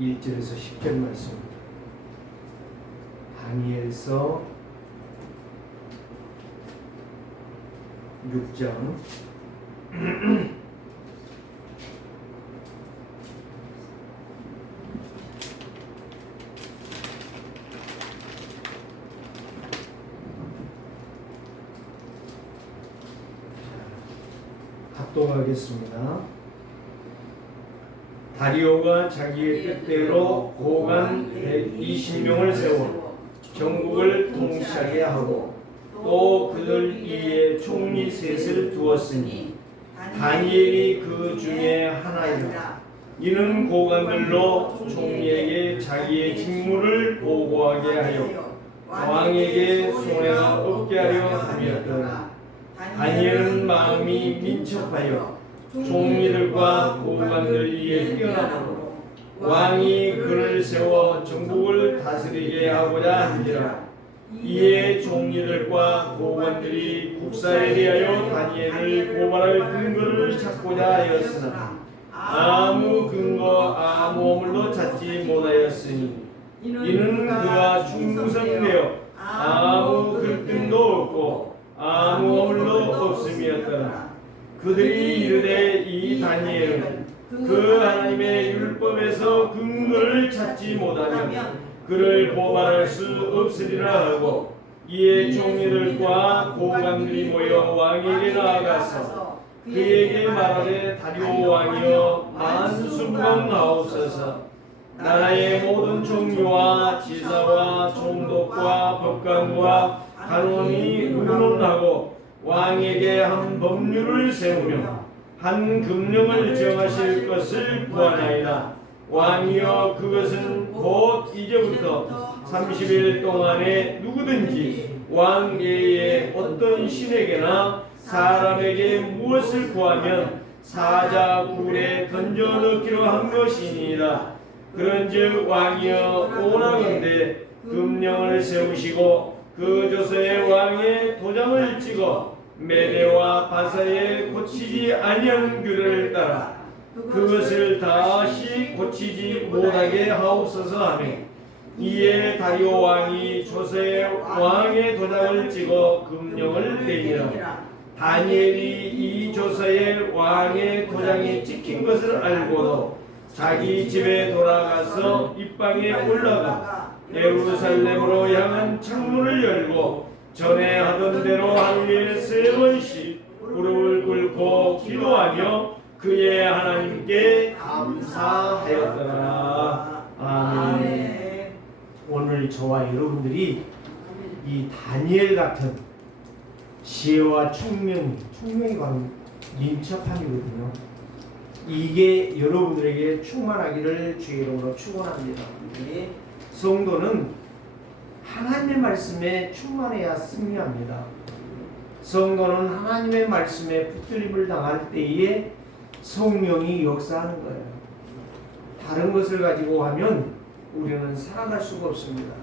1절에서 10절 말씀입니다. 다니엘서 6장 합동하겠습니다. 다리오가 자기의 뜻대로 고관 120명을 세워 전국을 통치하게 하고 또 그들 위에 총리 셋을 두었으니 다니엘이 그 중에 하나이라. 이는 고관들로 총리에게 자기의 직무를 보고하게 하여 왕에게 손해가 없게 하려 함이었더라. 다니엘은 마음이 민첩하여 총리들과 고관들 위에 뛰어나므로 왕이 그를 세워 전국을 다스리게 하고자 한지라. 이에 총리들과 고관들이 국사에 대하여 다니엘을 고발할 근거를 찾고자 하였으나 아무 근거 아무물도 찾지 못하였으니 이는 그가 충성되어 아무 글등도 없고 아무 어물도 없음이었더라. 그들이 이르되 이 다니엘은 그 하나님의 율법에서 근거를 찾지 못하면 그를 고발할 수 없으리라 하고, 이에 총리들과 고관들이 모여 왕에게 나아가서 그에게 말하되 다리오 왕이여 만수무강하옵소서. 나라의 모든 총리와 지사와 총독과 법관과 간원이 의논하고 왕에게 한 법률을 세우며 한 금령을 정하실 것을 구하나이다. 왕이여 그것은 곧 이제부터 30일 동안에 누구든지 왕 외에 어떤 신에게나 사람에게 무엇을 구하면 사자 굴에 던져 넣기로 한 것이니이다. 그런즉 왕이여 오나건대 금령을 세우시고 그 조서에 왕의 도장을 찍어 메대와 바사에 고치지 아니한 규례를 따라 그것을 다시 고치지 못하게 하옵소서 하며, 이에 다리오 왕이 조서에 왕의 도장을 찍어 금령을 내니라. 다니엘이 이 조서에 왕의 도장이 찍힌 것을 알고도 자기 집에 돌아가서 입방에 올라가 예루살렘으로 향한 창문을 열고 전에 하던 대로 하루에 3번씩 무릎을 꿇고 기도하며 그의 하나님께 감사하였더라. 아멘. 오늘 저와 여러분들이 이 다니엘 같은 지혜와 총명이 바로 민첩함이거든요. 이게 여러분들에게 충만하기를 주의 이름으로 축원합니다. 성도는 하나님의 말씀에 충만해야 승리합니다. 성도는 하나님의 말씀에 붙들림을 당할 때에 성령이 역사하는 거예요. 다른 것을 가지고 하면 우리는 살아갈 수가 없습니다.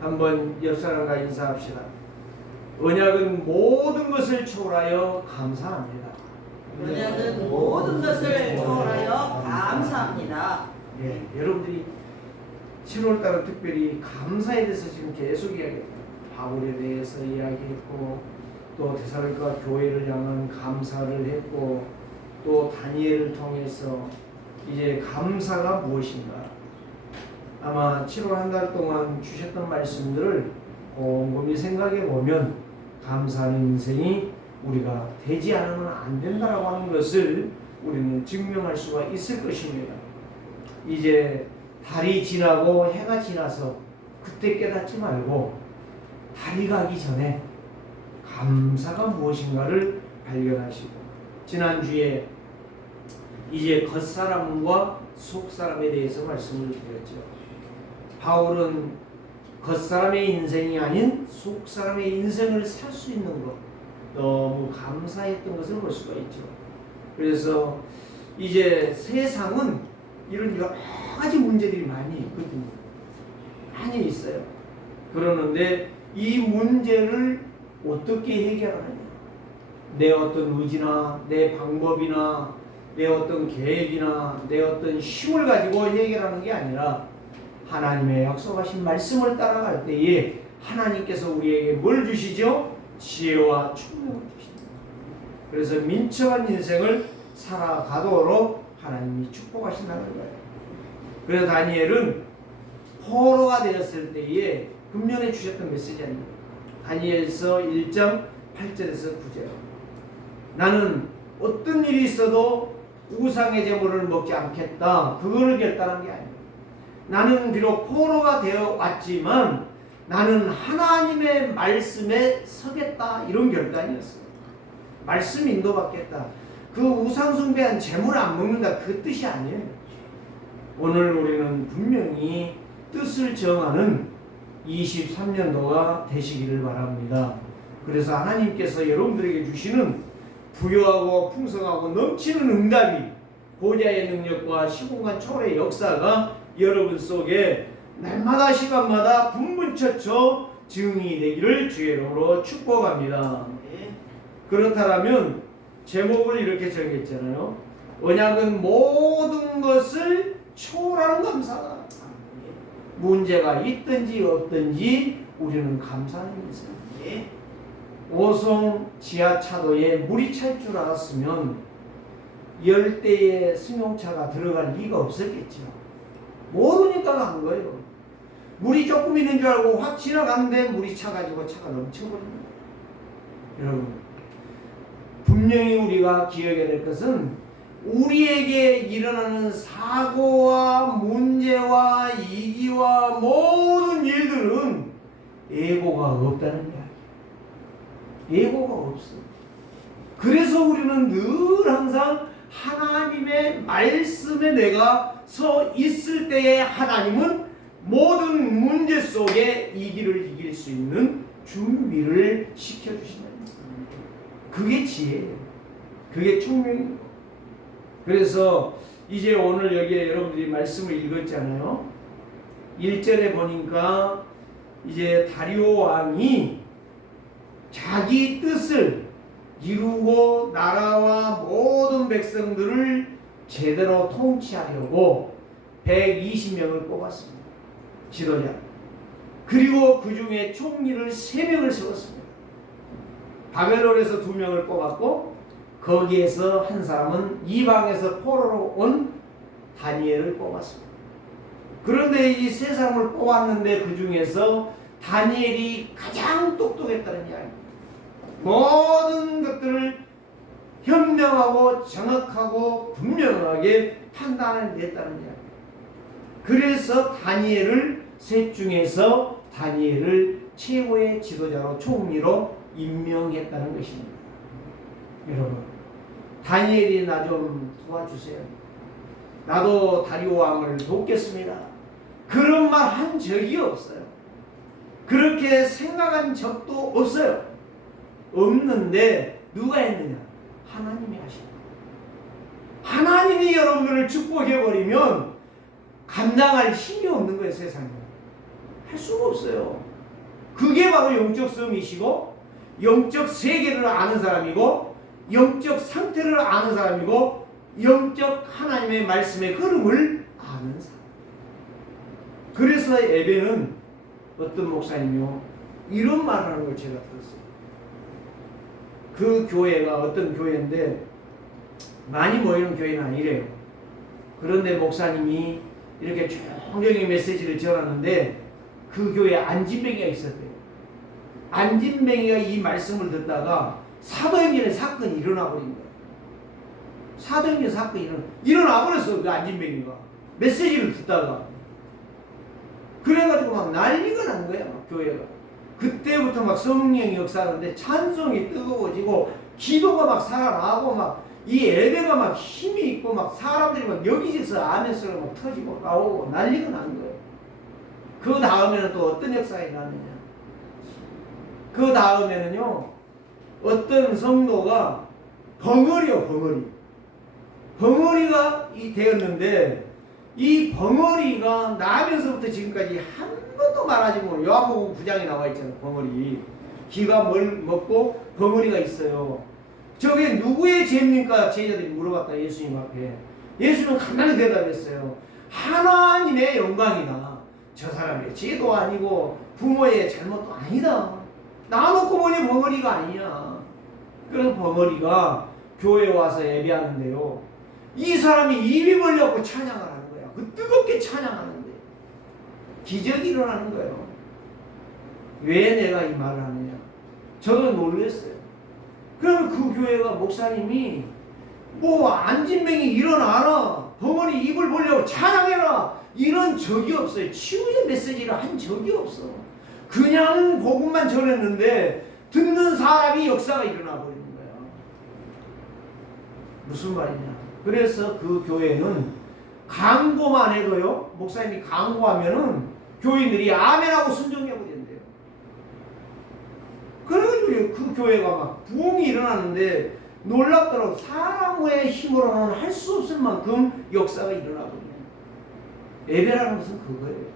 한번 옆 사람과 인사합시다. 언약은 모든 것을 초월하여 감사합니다. 언약은 모든 것을 초월하여 감사합니다. 네, 여러분들이 7월달은 특별히 감사에 대해서 지금 계속 이야기했어요. 바울에 대해서 이야기했고, 또 데살로니가 교회를 향한 감사를 했고, 또 다니엘을 통해서 이제 감사가 무엇인가. 아마 7월 한 달 동안 주셨던 말씀들을 곰곰이 생각해 보면 감사하는 인생이 우리가 되지 않으면 안 된다라고 하는 것을 우리는 증명할 수가 있을 것입니다. 이제 달이 지나고 해가 지나서 그때 깨닫지 말고 달이 가기 전에 감사가 무엇인가를 발견하시고, 지난주에 이제 겉사람과 속사람에 대해서 말씀을 드렸죠. 바울은 겉사람의 인생이 아닌 속사람의 인생을 살 수 있는 것, 너무 감사했던 것을 볼 수가 있죠. 그래서 이제 세상은 이런 여러 가지 문제들이 많이 있거든요. 많이 있어요. 그러는데 이 문제를 어떻게 해결하느냐, 내 어떤 의지나 내 방법이나 내 어떤 계획이나 내 어떤 힘을 가지고 해결하는 게 아니라 하나님의 약속하신 말씀을 따라갈 때에 하나님께서 우리에게 뭘 주시죠? 지혜와 총명을 주십니다. 그래서 민첩한 인생을 살아가도록 하나님이 축복하신다는 거예요. 그래서 다니엘은 포로가 되었을 때에 금년에 주셨던 메시지 아닙니까? 다니엘서 1장 8절에서 9절. 나는 어떤 일이 있어도 우상의 제물을 먹지 않겠다. 그거를 결단한 게 아닙니다. 나는 비록 포로가 되어 왔지만 나는 하나님의 말씀에 서겠다. 이런 결단이었어요. 말씀 인도받겠다. 그 우상 숭배한 제물 안 먹는다. 그 뜻이 아니에요. 오늘 우리는 분명히 뜻을 정하는 23년도가 되시기를 바랍니다. 그래서 하나님께서 여러분들에게 주시는 부유하고 풍성하고 넘치는 응답이 보좌의 능력과 시공간 초월의 역사가 여러분 속에 날마다 시간마다 분분처처 증이 되기를 주의 이름으로 축복합니다. 그렇다면 제목을 이렇게 정했잖아요. 언약은 모든 것을 초월하는 감사다. 문제가 있든지 없든지 우리는 감사하는 인생. 오송 지하차도에 물이 찰 줄 알았으면 열대의 승용차가 들어갈 리가 없었겠죠. 모르니까 간 거예요. 물이 조금 있는 줄 알고 확 지나가는데 물이 차가지고 차가 넘쳐버립니다. 여러분, 분명히 우리가 기억해야 될 것은 우리에게 일어나는 사고와 문제와 이기와 모든 일들은 예고가 없다는 이야기. 예고가 없어. 그래서 우리는 늘 항상 하나님의 말씀에 내가 서 있을 때에 하나님은 모든 문제 속에 이 길을 이길 수 있는 준비를 시켜주신다. 그게 지혜예요. 그게 총명이에요. 그래서 이제 오늘 여기에 여러분들이 말씀을 읽었잖아요. 1절에 보니까 이제 다리오 왕이 자기 뜻을 이루고 나라와 모든 백성들을 제대로 통치하려고 120명을 뽑았습니다. 지도자. 그리고 그 중에 총리를 3명을 세웠습니다. 바벨론에서 2명을 뽑았고 거기에서 한 사람은 이방에서 포로로 온 다니엘을 뽑았습니다. 그런데 이 3사람을 뽑았는데 그 중에서 다니엘이 가장 똑똑했다는 이야기입니다. 모든 것들을 현명하고 정확하고 분명하게 판단해냈다는 이야기입니다. 그래서 다니엘을 셋 중에서 다니엘을 최고의 지도자로 총리로 임명했다는 것입니다. 여러분, 다니엘이 나 좀 도와주세요. 나도 다리오 왕을 돕겠습니다. 그런 말 한 적이 없어요. 그렇게 생각한 적도 없어요. 없는데 누가 했느냐? 하나님이 하십니다. 하나님이 여러분들을 축복해버리면 감당할 힘이 없는 거예요. 세상에 할 수가 없어요. 그게 바로 영적 성이시고 영적 세계를 아는 사람이고 영적 상태를 아는 사람이고 영적 하나님의 말씀의 흐름을 아는 사람. 그래서 예배는 어떤 목사님이요 이런 말을 하는 걸 제가 들었어요. 그 교회가 어떤 교회인데 많이 모이는 교회는 아니래요. 그런데 목사님이 이렇게 종종의 메시지를 전하는데 그 교회에 안진뱅이가 있었대요. 안진뱅이가 이 말씀을 듣다가 사도행전의 사건이 일어나버린 거예요. 사도행전 사건이 일어나버렸어. 그 안진뱅이가 메시지를 듣다가. 그래가지고 막 난리가 난 거야. 막 교회가. 그때부터 막 성령이 역사하는데 찬송이 뜨거워지고 기도가 막 살아나고 막 이 예배가 막 힘이 있고 막 사람들이 막 여기저기서 아멘소리가 막 터지고 나오고 난리가 난 거예요. 그 다음에는 또 어떤 역사가 일어났느냐. 그 다음에는요 어떤 성도가 벙어리가 되었는데 이 벙어리가 나면서부터 지금까지 한 번도 말하지 못해요. 요한복음 9장에 나와 있잖아요. 벙어리. 기가 뭘 먹고 벙어리가 있어요. 저게 누구의 죄입니까? 제자들이 물어봤다 예수님 앞에. 예수님은 간단히 대답했어요. 하나님의 영광이다. 저 사람의 죄도 아니고 부모의 잘못도 아니다. 나놓고 보니 벙어리가 아니야. 그래서 벙어리가 교회에 와서 예배하는데요, 이 사람이 입이 벌려고 찬양을 하는 거야. 그 뜨겁게 찬양하는데 기적이 일어나는 거예요. 왜 내가 이 말을 하느냐? 저는 놀랐어요. 그러면 그 교회가 목사님이 뭐 안진뱅이 일어나라, 벙어리 입을 벌려고 찬양해라, 이런 적이 없어요. 치유의 메시지를 한 적이 없어. 그냥 복음만 전했는데 듣는 사람이 역사가 일어나 버리는 거야. 무슨 말이냐? 그래서 그 교회는 강고만 해도요, 목사님이 강고하면은 교인들이 아멘하고 순종하고 된대요. 그래가지고 그 교회가 막 부흥이 일어나는데 놀랍도록 사람의 힘으로는 할 수 없을 만큼 역사가 일어나거든요. 예배라는 것은 그거예요.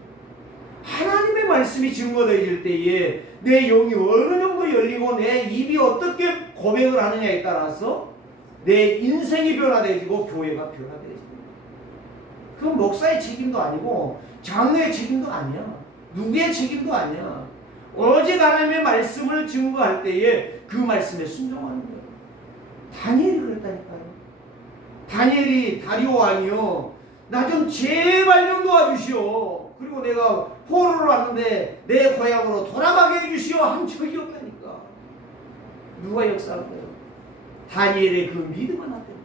하나님의 말씀이 증거되어질 때에 내 영이 어느 정도 열리고 내 입이 어떻게 고백을 하느냐에 따라서 내 인생이 변화되어지고 교회가 변화되어집니다. 그건 목사의 책임도 아니고 장로의 책임도 아니야. 누구의 책임도 아니야. 오직 하나님의 말씀을 증거할 때에 그 말씀에 순종하는 거예요. 다니엘이 그랬다니까요. 다니엘이 다리오 왕이요, 나 좀 제발 좀 도와주시오. 그리고 내가 포로를 왔는데 내 고향으로 돌아가게 해주시오 한 적이 없다니까. 누가 역사한 거예요? 다니엘의 그 믿음 하나 때문에,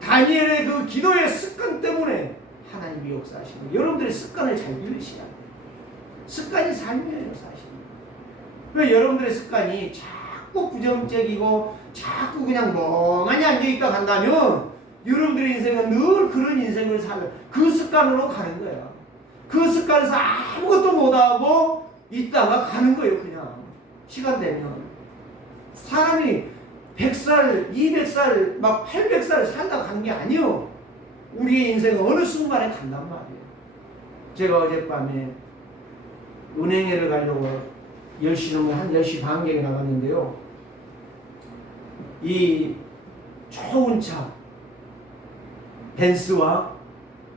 다니엘의 그 기도의 습관 때문에 하나님이 역사하시는 거예요. 여러분들의 습관을 잘 들으셔야 돼요. 습관이 삶이에요, 사실. 왜 여러분들의 습관이 자꾸 부정적이고 자꾸 그냥 멍하니 앉아있다 간다면 여러분들의 인생은 늘 그런 인생을 살아요. 그 습관으로 가는 거야. 그 습관에서 아무것도 못하고 있다가 가는 거예요. 그냥 시간 되면. 사람이 100살, 200살, 막 800살 살다 가는 게 아니요. 우리의 인생은 어느 순간에 간단 말이에요. 제가 어젯밤에 은행회를 가려고 10시 넘어 한 10시 반경에 나갔는데요, 이 좋은 차 벤츠와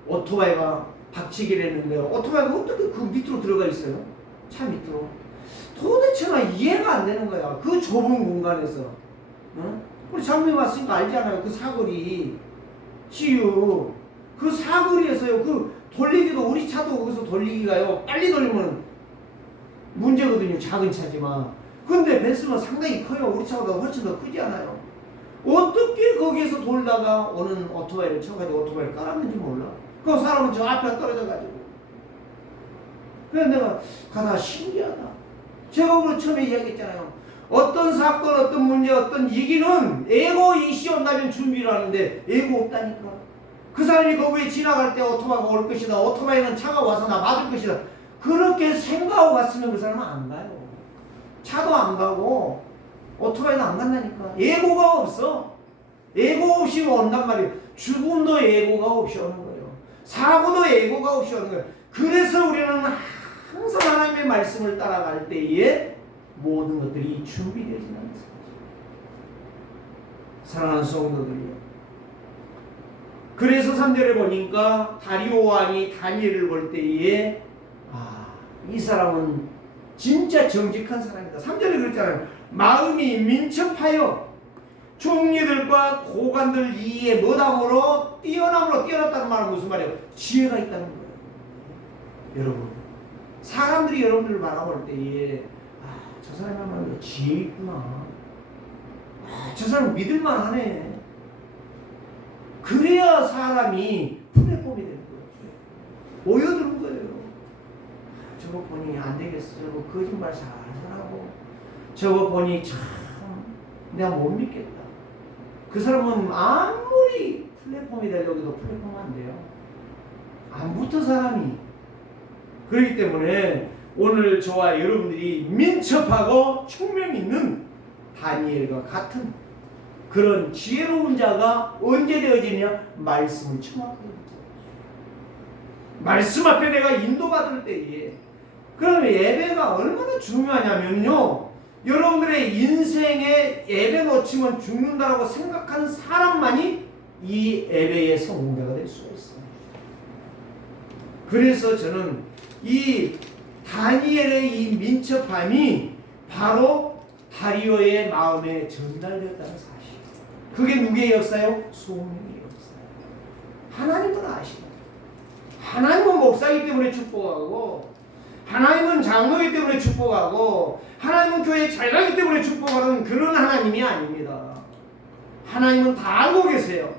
오토바이가 박치기를 했는데 오토바이가 어떻게 그 밑으로 들어가 있어요? 차 밑으로. 도대체 나 이해가 안 되는 거야. 그 좁은 공간에서. 응? 우리 장로님 왔으니까 알잖아요. 그 사거리 CU 그 사거리에서요, 그 돌리기도, 우리 차도 거기서 돌리기가요 빨리 돌리면 문제거든요. 작은 차지만. 근데 벤츠는 상당히 커요. 우리 차보다 훨씬 더 크지 않아요. 어떻게 거기에서 돌다가 오는 오토바이를 쳐가지고 오토바이를 깔았는지 몰라. 그 사람은 저 앞에 떨어져가지고. 그래서 내가 가다가 신기하다. 제가 오늘 처음에 이야기했잖아요. 어떤 사건, 어떤 문제, 어떤 얘기는 에고 이시 온다면 준비를 하는데 에고 없다니까. 그 사람이 거기에 지나갈 때 오토바이가 올 것이다, 오토바이는 차가 와서 나 맞을 것이다, 그렇게 생각하고 갔으면 그 사람은 안 가요. 차도 안 가고 오토바이도 안 간다니까. 예고가 없어. 예고 없이 온단 말이에요. 죽음도 예고가 없이 오는 거예요. 사고도 예고가 없이 오는 거예요. 그래서 우리는 항상 하나님의 말씀을 따라갈 때에 모든 것들이 준비되어진다는 거죠. 사랑하는 성도들이요, 그래서 3절에 보니까 다리오 왕이 다니엘을 볼 때에 이 사람은 진짜 정직한 사람이다. 3절에 그랬잖아요. 마음이 민첩하여 총리들과 고관들 이에 뭐담으로 뛰어남으로 뛰어났다는 말은 무슨 말이에요? 지혜가 있다는 거예요. 여러분, 사람들이 여러분들을 바라볼 때에 저 사람이야말로 지혜 있구나, 저 사람 믿을만 하네, 그래야 사람이 플랫폼이 되는 거예요. 모여드는 거예요. 저거 보니 안 되겠어. 저거 거짓말 잘하고, 저거 보니 참 내가 못 믿겠다. 그 사람은 아무리 플랫폼이 되려고 해도 플랫폼 안 돼요. 안 붙어 사람이. 그렇기 때문에 오늘 저와 여러분들이 민첩하고 총명 있는 다니엘과 같은 그런 지혜로운 자가 언제 되어지냐? 말씀을 청하게 됩니다. 말씀 앞에 내가 인도받을 때에. 그러면 예배가 얼마나 중요하냐면요, 여러분들의 인생에 예배 놓치면 죽는다라고 생각하는 사람만이 이 예배의 성공자가 될 수가 있어요. 그래서 저는 이 다니엘의 이 민첩함이 바로 다리오의 마음에 전달되었다는 사실. 그게 누구의 역사요? 소명의 역사예요. 하나님은 아시고, 하나님은 목사이기 때문에 축복하고, 하나님은 장로이기 때문에 축복하고, 하나님은 교회에 잘 가기 때문에 축복하는 그런 하나님이 아닙니다. 하나님은 다 알고 계세요.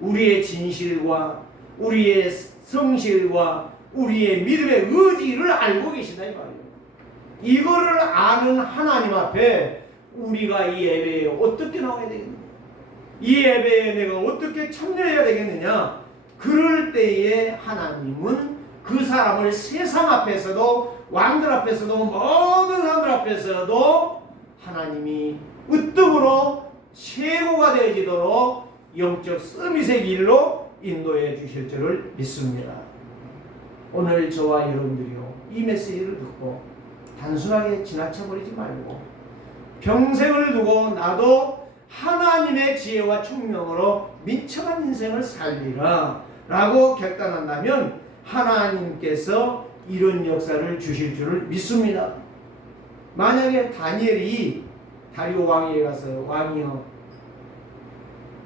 우리의 진실과 우리의 성실과 우리의 믿음의 의지를 알고 계신다 이 말이에요. 이거를 아는 하나님 앞에 우리가 이 예배에 어떻게 나와야 되겠느냐, 이 예배에 내가 어떻게 참여해야 되겠느냐. 그럴 때에 하나님은 그 사람을 세상 앞에서도 왕들 앞에서도 모든 사람들 앞에서도 하나님이 으뜸으로 최고가 되어지도록 영적 서밋의 길로 인도해 주실 줄을 믿습니다. 오늘 저와 여러분들이요, 이 메시지를 듣고 단순하게 지나쳐버리지 말고 평생을 두고 나도 하나님의 지혜와 총명으로 민첩한 인생을 살리라 라고 결단한다면 하나님께서 이런 역사를 주실 줄을 믿습니다. 만약에 다니엘이 다리오 왕에게 가서 왕이여,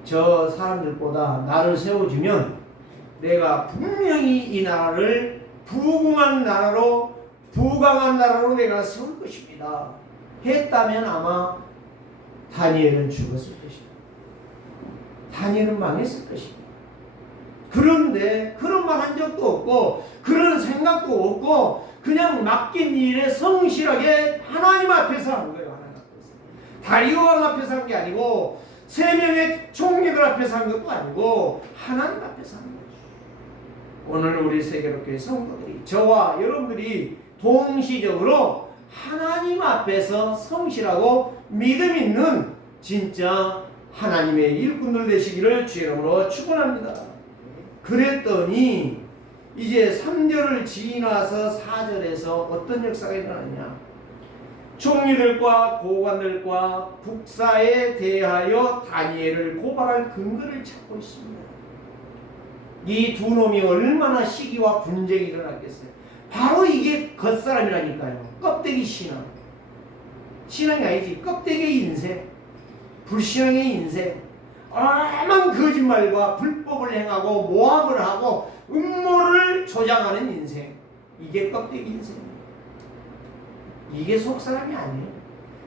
저 사람들보다 나를 세워주면 내가 분명히 이 나라를 부강한 나라로 내가 세울 것입니다 했다면 아마 다니엘은 죽었을 것입니다. 다니엘은 망했을 것입니다. 그런데 그런 말 한 적도 없고 그런 생각도 없고 그냥 맡긴 일에 성실하게 하나님 앞에서 한 거예요. 하나님 앞에서. 다리오 왕 앞에서 한 게 아니고 세 명의 총리들 앞에서 한 것도 아니고 하나님 앞에서 한 거죠. 오늘 우리 세계로교회 성도들이, 저와 여러분들이 동시적으로 하나님 앞에서 성실하고 믿음 있는 진짜 하나님의 일꾼들 되시기를 주의 이름으로 축원합니다. 그랬더니 이제 3절을 지나서 4절에서 어떤 역사가 일어나냐, 총리들과 고관들과 국사에 대하여 다니엘을 고발할 근거를 찾고 있습니다. 이 두 놈이 얼마나 시기와 분쟁이 일어났겠어요. 바로 이게 겉사람이라니까요. 껍데기 신앙. 신앙이 아니지, 껍데기의 인생, 불신앙의 인생, 엄한 거짓말과 불법을 행하고 모함을 하고 음모를 조장하는 인생, 이게 껍데기 인생입니다. 이게 속사람이 아니에요.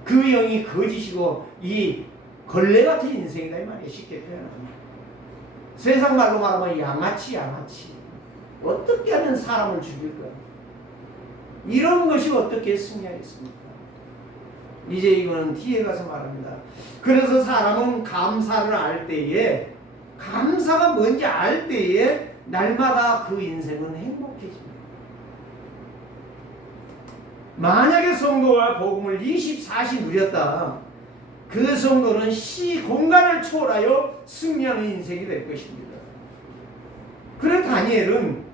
그 영이 거짓이고 이 걸레 같은 인생이다 이 말이에요. 쉽게 표현하면 세상 말로 말하면 양아치. 어떻게 하면 사람을 죽일 거야. 이런 것이 어떻게 승리하겠습니까? 이제 이거는 뒤에 가서 말합니다. 그래서 사람은 감사를 알 때에, 감사가 뭔지 알 때에 날마다 그 인생은 행복해집니다. 만약에 성도가 복음을 24시 누렸다, 그 성도는 공간을 초월하여 승리하는 인생이 될 것입니다. 그래 다니엘은,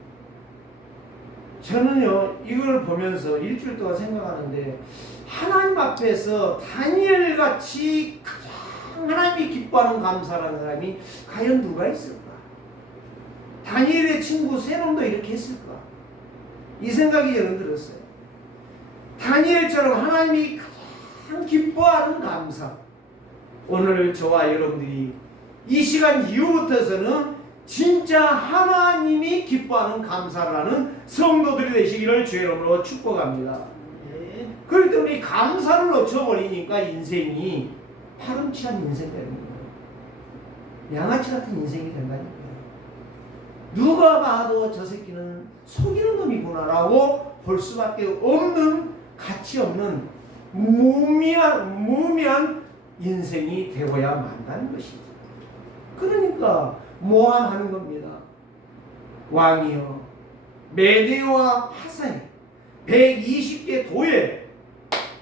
저는요 이걸 보면서 일주일 동안 생각하는데, 하나님 앞에서 다니엘같이 가장 하나님이 기뻐하는 감사라는 사람이 과연 누가 있을까? 다니엘의 친구 세 놈도 이렇게 했을까? 이 생각이 저는 들었어요. 다니엘처럼 하나님이 가장 기뻐하는 감사, 오늘 저와 여러분들이 이 시간 이후부터서는 진짜 하나님이 기뻐하는 감사를 하는 성도들이 되시기를 주의 이름으로 축복합니다. 그럴 때 우리 감사를 놓쳐버리니까 인생이 파렴치한 인생이 되는 거예요. 양아치 같은 인생이 된다니까요. 누가 봐도 저 새끼는 속이는 놈이구나라고 볼 수밖에 없는, 가치 없는 무미한 인생이 되어야 만다는 것이죠. 그러니까 모함하는 겁니다. 왕이여, 메데와 파사에 120개 도에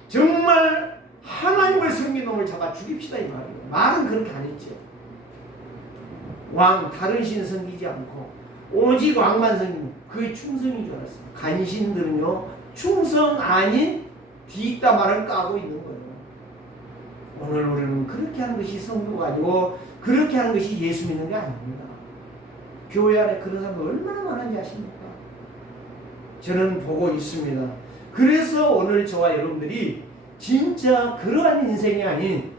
정말 하나님을 섬긴 놈을 잡아 죽입시다 이 말이에요. 말은 그렇게 안 했죠. 왕 다른 신 섬기지 않고 오직 왕만 섬기는, 그게 충성인 줄 알았어요. 간신들은요 충성 아닌 뒷담화를 까고 있는 거예요. 오늘 우리는 그렇게 하는 것이 성도가 아니고 그렇게 하는 것이 예수 믿는 게 아닙니다. 교회 안에 그런 사람들 얼마나 많은지 아십니까? 저는 보고 있습니다. 그래서 오늘 저와 여러분들이 진짜 그러한 인생이 아닌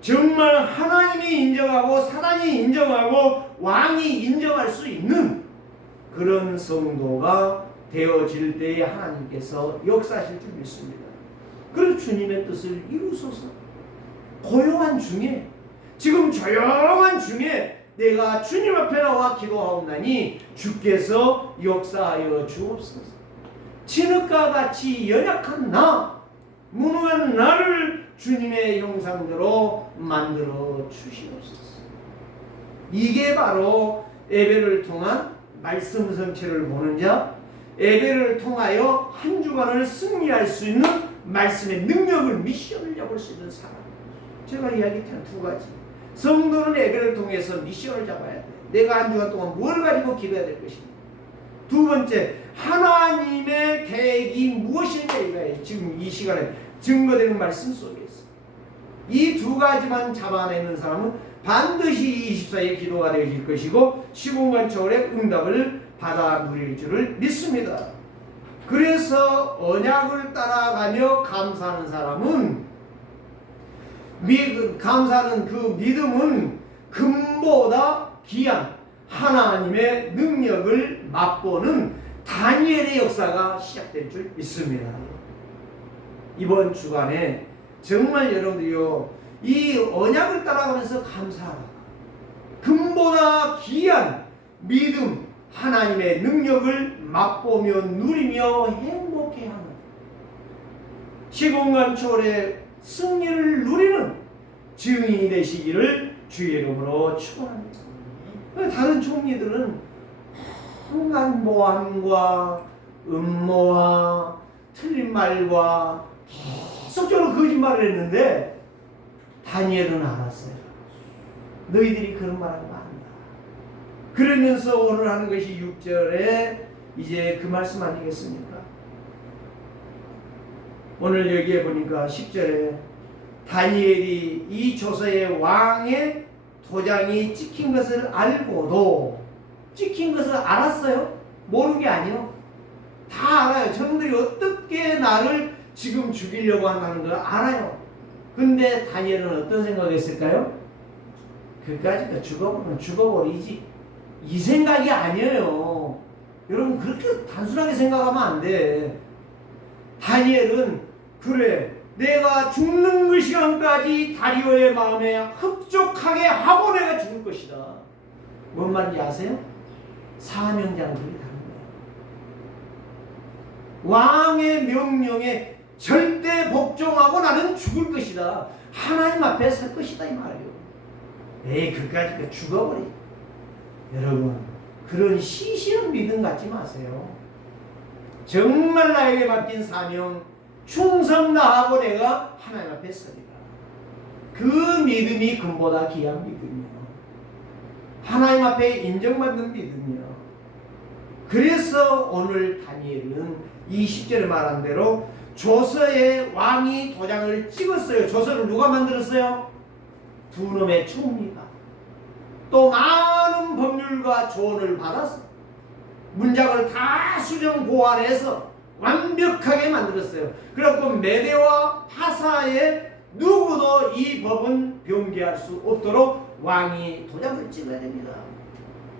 정말 하나님이 인정하고 사단이 인정하고 왕이 인정할 수 있는 그런 성도가 되어질 때에 하나님께서 역사하실 줄 믿습니다. 그리고 주님의 뜻을 이루소서. 고요한 중에, 지금 조용한 중에 내가 주님 앞에 나와 기도하옵나니 주께서 역사하여 주옵소서. 진흙과 같이 연약한 나, 무능한 나를 주님의 형상대로 만들어 주시옵소서. 이게 바로 예배를 통한 말씀 성취를 보는 자, 예배를 통하여 한 주간을 승리할 수 있는 말씀의 능력을, 미션을 잡을 수 있는 사람. 제가 이야기했잖아요. 두 가지. 성도는 예배를 통해서 미션을 잡아야 돼. 내가 한 주간 동안 뭘 가지고 기도해야 될 것인가. 두 번째, 하나님의 계획이 무엇인가 이거예요. 지금 이 시간에 증거되는 말씀 속에서. 이 두 가지만 잡아내는 사람은 반드시 24일 기도가 되어질 것이고 시공간 초월의 응답을 받아 누릴 줄을 믿습니다. 그래서 언약을 따라가며 감사하는 사람은 감사하는 그 믿음은 금보다 귀한 하나님의 능력을 맛보는 다니엘의 역사가 시작될 줄 믿습니다. 이번 주간에 정말 여러분들이요, 이 언약을 따라가면서 감사하라. 금보다 귀한 믿음, 하나님의 능력을 맛보며 누리며 행복해하는 시공간 초월의 승리를 누리는 증인이 되시기를 주의 이름으로 축원합니다. 다른 총리들은 온갖 모함과 음모와 틀린 말과 계속적으로 거짓말을 했는데 다니엘은 알았어요. 너희들이 그런 말하는 거 안다. 그러면서 오늘 하는 것이 6절에 이제 그 말씀 아니겠습니까? 오늘 여기에 보니까 10절에 다니엘이 이 조서의 왕의 도장이 찍힌 것을 알고도, 찍힌 것을 알았어요? 모르는 게 아니요. 다 알아요. 저놈들이 어떻게 나를 지금 죽이려고 한다는 걸 알아요. 근데 다니엘은 어떤 생각을 했을까요? 그까짓 죽어보면 죽어버리지. 이 생각이 아니에요. 여러분 그렇게 단순하게 생각하면 안 돼. 다니엘은 그래, 내가 죽는 그 시간까지 다리오의 마음에 흡족하게 하고 내가 죽을 것이다. 뭔 말인지 아세요? 사명장들이 다른 거예요. 왕의 명령에 절대 복종하고 나는 죽을 것이다. 하나님 앞에 설 것이다 이 말이에요. 에이 그까짓 죽어버리. 여러분 그런 시시한 믿음 갖지 마세요. 정말 나에게 맡긴 사명 충성 다하고 내가 하나님 앞에 서리라. 그 믿음이 금보다 귀한 믿음이요. 하나님 앞에 인정받는 믿음이요. 그래서 오늘 다니엘은 이 10절에 말한 대로 조서의 왕이 도장을 찍었어요. 조서를 누가 만들었어요? 두 놈의 총리가. 또 많은 법률과 조언을 받아서 문장을 다 수정 보완해서 완벽하게 만들었어요. 그래서 메대와 파사에 누구도 이 법은 변개할 수 없도록 왕이 도장을 찍어야 됩니다.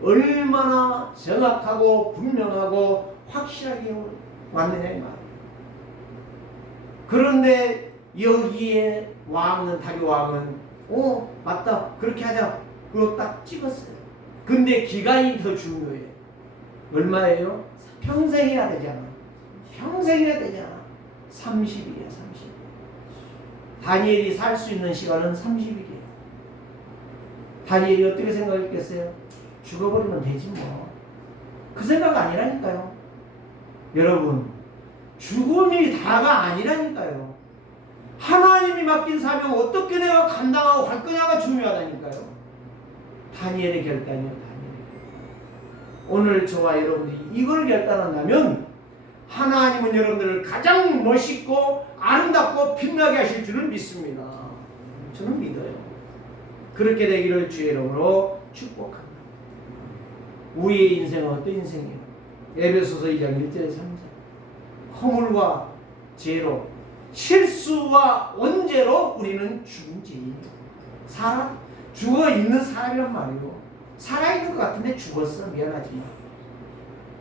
얼마나 정확하고 분명하고 확실하게 왔느냐 이 말이에요. 그런데 여기에 왕은, 다리 왕은 맞다 그렇게 하자 그거 딱 찍었어요. 근데 기간이 더 중요해요. 얼마예요? 평생 해야 되잖아. 평생 해야 되잖아. 30일이야 30일. 다니엘이 살 수 있는 시간은 30일이에요. 다니엘이 어떻게 생각했겠어요? 죽어버리면 되지 뭐. 그 생각 아니라니까요. 여러분 죽음이 다가 아니라니까요. 하나님이 맡긴 사명 어떻게 내가 감당하고 갈 거냐가 중요하다니까요. 다니엘의 결단이요. 다니엘의 결단. 오늘 저와 여러분들이 이걸 결단한다면 하나님은 여러분들을 가장 멋있고 아름답고 빛나게 하실 줄을 믿습니다. 저는 믿어요. 그렇게 되기를 주의 이름으로 축복합니다. 우리의 인생은 어떤 인생이에요? 에베소서 2장 1절에 3절. 허물과 죄로, 실수와 원죄로 우리는 죽은 죄인이에요. 죽어 있는 사람이란 말이에요. 살아있는 것 같은데 죽었어. 미안하지만.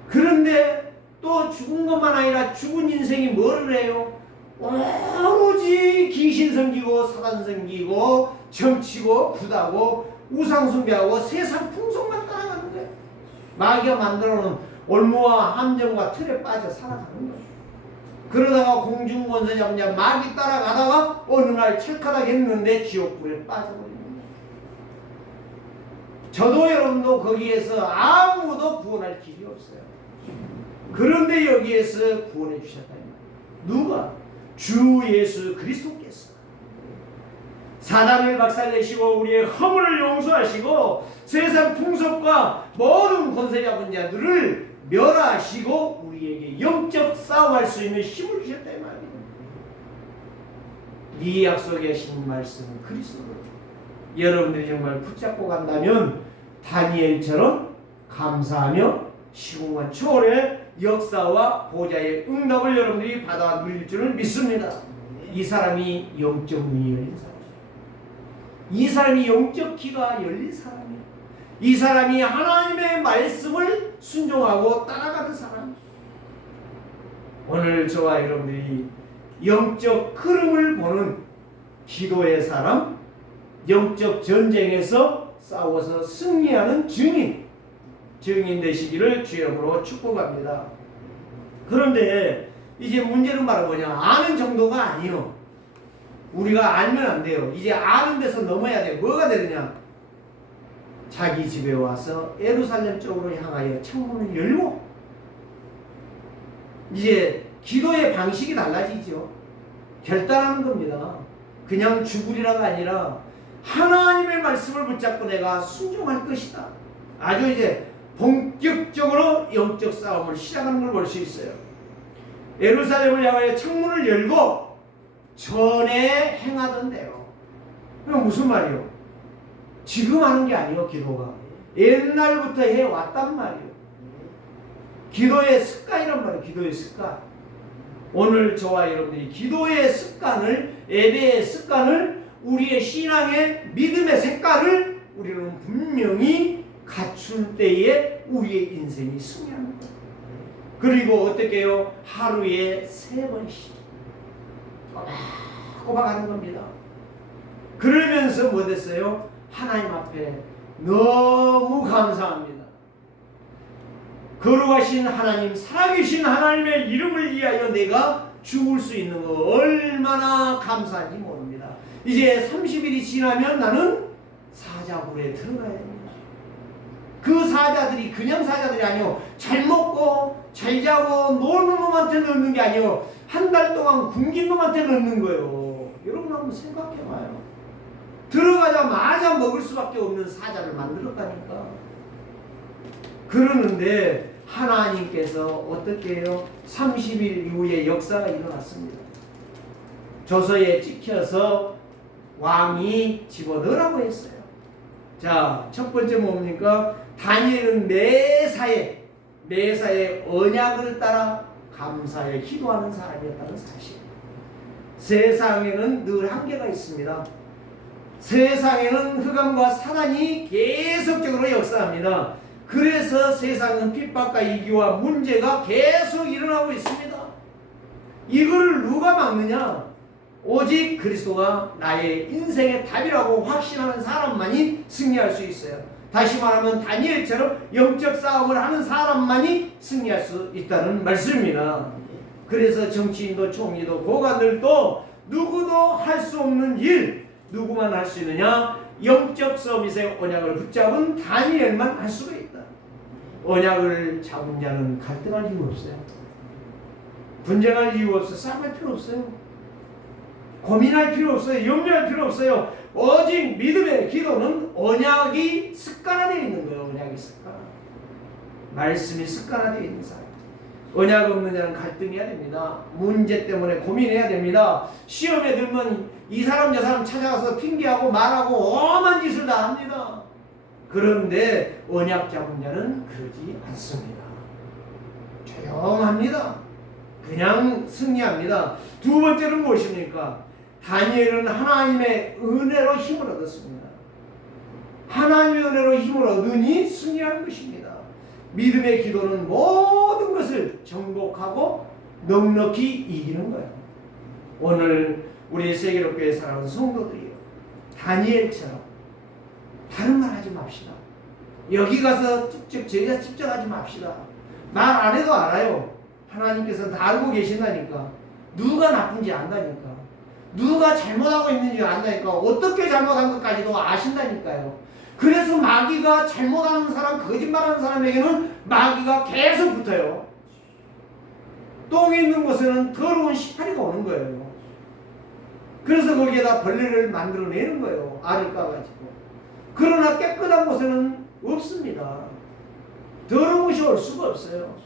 그런데 또 죽은 것만 아니라 죽은 인생이 뭐를 해요? 오로지 귀신 섬기고 사단 섬기고 점치고 굿하고 우상 숭배하고 세상 풍속만 따라가는 거예요. 마귀가 만들어놓은 올무와 함정과 틀에 빠져 살아가는 거예요. 그러다가 공중권세 잡은 자 마귀 따라가다가 어느 날 찰카닥 했는데 지옥불에 빠져버리는 거예요. 저도 여러분도 거기에서 아무도 구원할 길이 없어요. 그런데 여기에서 구원해 주셨다. 누가? 주 예수 그리스도께서 사단을 박살내시고 우리의 허물을 용서하시고 세상 풍속과 모든 권세 잡은 자들을 멸하시고 우리에게 영적 싸움할 수 있는 힘을 주셨다 말이에요. 이 약속에 하신 말씀은 그리스도로 여러분들이 정말 붙잡고 간다면 다니엘처럼 감사하며 시공간 초월의 역사와 보좌의 응답을 여러분들이 받아 누릴 줄을 믿습니다. 이 사람이 영적 눈이 열린 사람이에요. 이 사람이 영적 귀가 열린 사람이에요. 이 사람이 하나님의 말씀을 순종하고 따라가는 사람이에요. 오늘 저와 여러분들이 영적 흐름을 보는 기도의 사람, 영적 전쟁에서 싸워서 승리하는 증인 되시기를 주의 이름으로 축복합니다. 그런데 이제 문제는 바로 뭐냐? 아는 정도가 아니요. 우리가 알면 안 돼요. 이제 아는 데서 넘어야 돼. 뭐가 되느냐? 자기 집에 와서 예루살렘 쪽으로 향하여 창문을 열고 이제 기도의 방식이 달라지죠. 결단하는 겁니다. 그냥 죽으리라가 아니라 하나님의 말씀을 붙잡고 내가 순종할 것이다. 아주 이제 본격적으로 영적 싸움을 시작하는 걸 볼 수 있어요. 예루살렘을 향하여 창문을 열고 전에 행하던 대로. 그럼 무슨 말이요? 지금 하는 게 아니에요. 기도가 옛날부터 해왔단 말이에요. 기도의 습관이란 말이에요. 기도의 습관. 오늘 저와 여러분들이 기도의 습관을, 예배의 습관을, 우리의 신앙의 믿음의 색깔을 우리는 분명히 갖출 때에 우리의 인생이 승리하는 거예요. 그리고 어떻게 해요? 하루에 3번씩 꼬박꼬박 하는 겁니다. 그러면서 뭐 됐어요? 하나님 앞에 너무 감사합니다. 거룩하신 하나님, 살아계신 하나님의 이름을 위하여 내가 죽을 수 있는 거 얼마나 감사한지 모릅니다. 이제 30일이 지나면 나는 사자굴에 들어가야 됩니다. 그 사자들이 그냥 사자들이 아니요, 잘 먹고 잘 자고 노는 놈한테 넣는 게 아니요, 한 달 동안 굶긴 놈한테 넣는 거예요. 여러분 한번 생각해봐요. 들어가자마자 먹을 수밖에 없는 사자를 만들었다니까. 그러는데 하나님께서 어떻게 해요? 30일 이후에 역사가 일어났습니다. 조서에 찍혀서 왕이 집어넣으라고 했어요. 자, 첫 번째 뭡니까? 다니엘은 매사에 언약을 따라 감사에 기도하는 사람이었다는 사실. 세상에는 늘 한계가 있습니다. 세상에는 흑암과 사단이 계속적으로 역사합니다. 그래서 세상은 핍박과 이기와 문제가 계속 일어나고 있습니다. 이거를 누가 막느냐? 오직 그리스도가 나의 인생의 답이라고 확신하는 사람만이 승리할 수 있어요. 다시 말하면 다니엘처럼 영적 싸움을 하는 사람만이 승리할 수 있다는 말씀입니다. 그래서 정치인도 총리도 고관들도 누구도 할 수 없는 일, 누구만 할 수 있느냐? 영적 서밋의 언약을 붙잡은 다니엘만 할 수가 있다. 언약을 잡은 자는 갈등할 이유 없어요. 분쟁할 이유 없어요. 싸움할 필요 없어요. 고민할 필요 없어요. 염려할 필요 없어요. 오직 믿음의 기도는 언약이 습관화되어 있는 거예요. 언약이 습관. 말씀이 습관화되어 있는 사람. 언약 없는 자는 갈등해야 됩니다. 문제 때문에 고민해야 됩니다. 시험에 들면 이 사람 저 사람 찾아가서 핑계하고 말하고 엄한 짓을 다 합니다. 그런데 언약 잡은 자는 그러지 않습니다. 조용합니다. 그냥 승리합니다. 두 번째는 무엇입니까? 다니엘은 하나님의 은혜로 힘을 얻었습니다. 하나님의 은혜로 힘을 얻으니 승리하는 것입니다. 믿음의 기도는 모든 것을 정복하고 넉넉히 이기는 거예요. 오늘 우리 세계로교회 사랑하는 성도들이요, 다니엘처럼 다른 말 하지 맙시다. 여기 가서 저기가 집중하지 맙시다. 말 안 해도 알아요. 하나님께서 다 알고 계신다니까. 누가 나쁜지 안다니까. 누가 잘못하고 있는지 안다니까. 어떻게 잘못한 것까지도 아신다니까요. 그래서 마귀가 잘못하는 사람, 거짓말하는 사람에게는 마귀가 계속 붙어요. 똥이 있는 곳에는 더러운 시파리가 오는 거예요. 그래서 거기에다 벌레를 만들어내는 거예요. 알을 까가지고. 그러나 깨끗한 곳에는 없습니다. 더러운 것이 올 수가 없어요.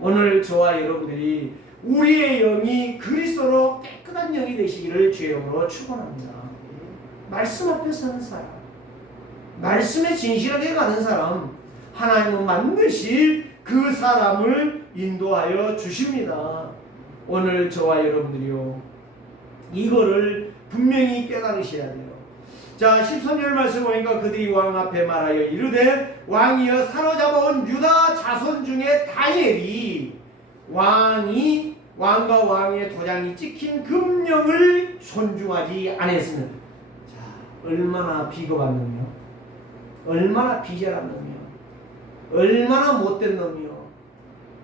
오늘 저와 여러분들이 우리의 영이 그리스도로 깨끗한 영이 되시기를 주의 이름으로 축원합니다. 말씀 앞에 서는 사람, 말씀에 진실하게 가는 사람, 하나님은 반드시 그 사람을 인도하여 주십니다. 오늘 저와 여러분들이요, 이거를 분명히 깨달으셔야 돼요. 자, 13절 말씀 보니까 그들이 왕 앞에 말하여 이르되 왕이여 사로잡아온 유다 자손 중에 다니엘이 왕과 왕의 도장이 찍힌 금령을 존중하지 않았으면, 자, 얼마나 비겁한 놈이요, 얼마나 비절한 놈이요, 얼마나 못된 놈이요.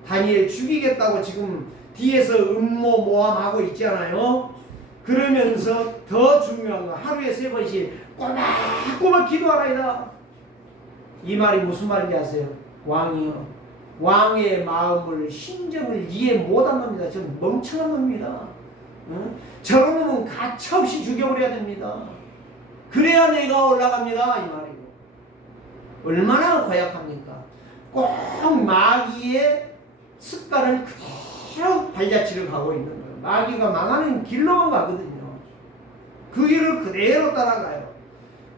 다니엘 죽이겠다고 지금 뒤에서 음모 모함하고 있잖아요. 그러면서 더 중요한 건 하루에 3번씩 꼬박꼬박 기도하라이다. 이 말이 무슨 말인지 아세요? 왕이요, 왕의 마음을, 심정을 이해 못한 놈이다. 저 멍청한 놈입니다. 응? 저런 놈은 가차없이 죽여버려야 됩니다. 그래야 내가 올라갑니다, 이 말이고. 얼마나 고약합니까? 꼭 마귀의 습관을 그대로 발자취를 가고 있는 거예요. 마귀가 망하는 길로만 가거든요. 그 길을 그대로 따라가요.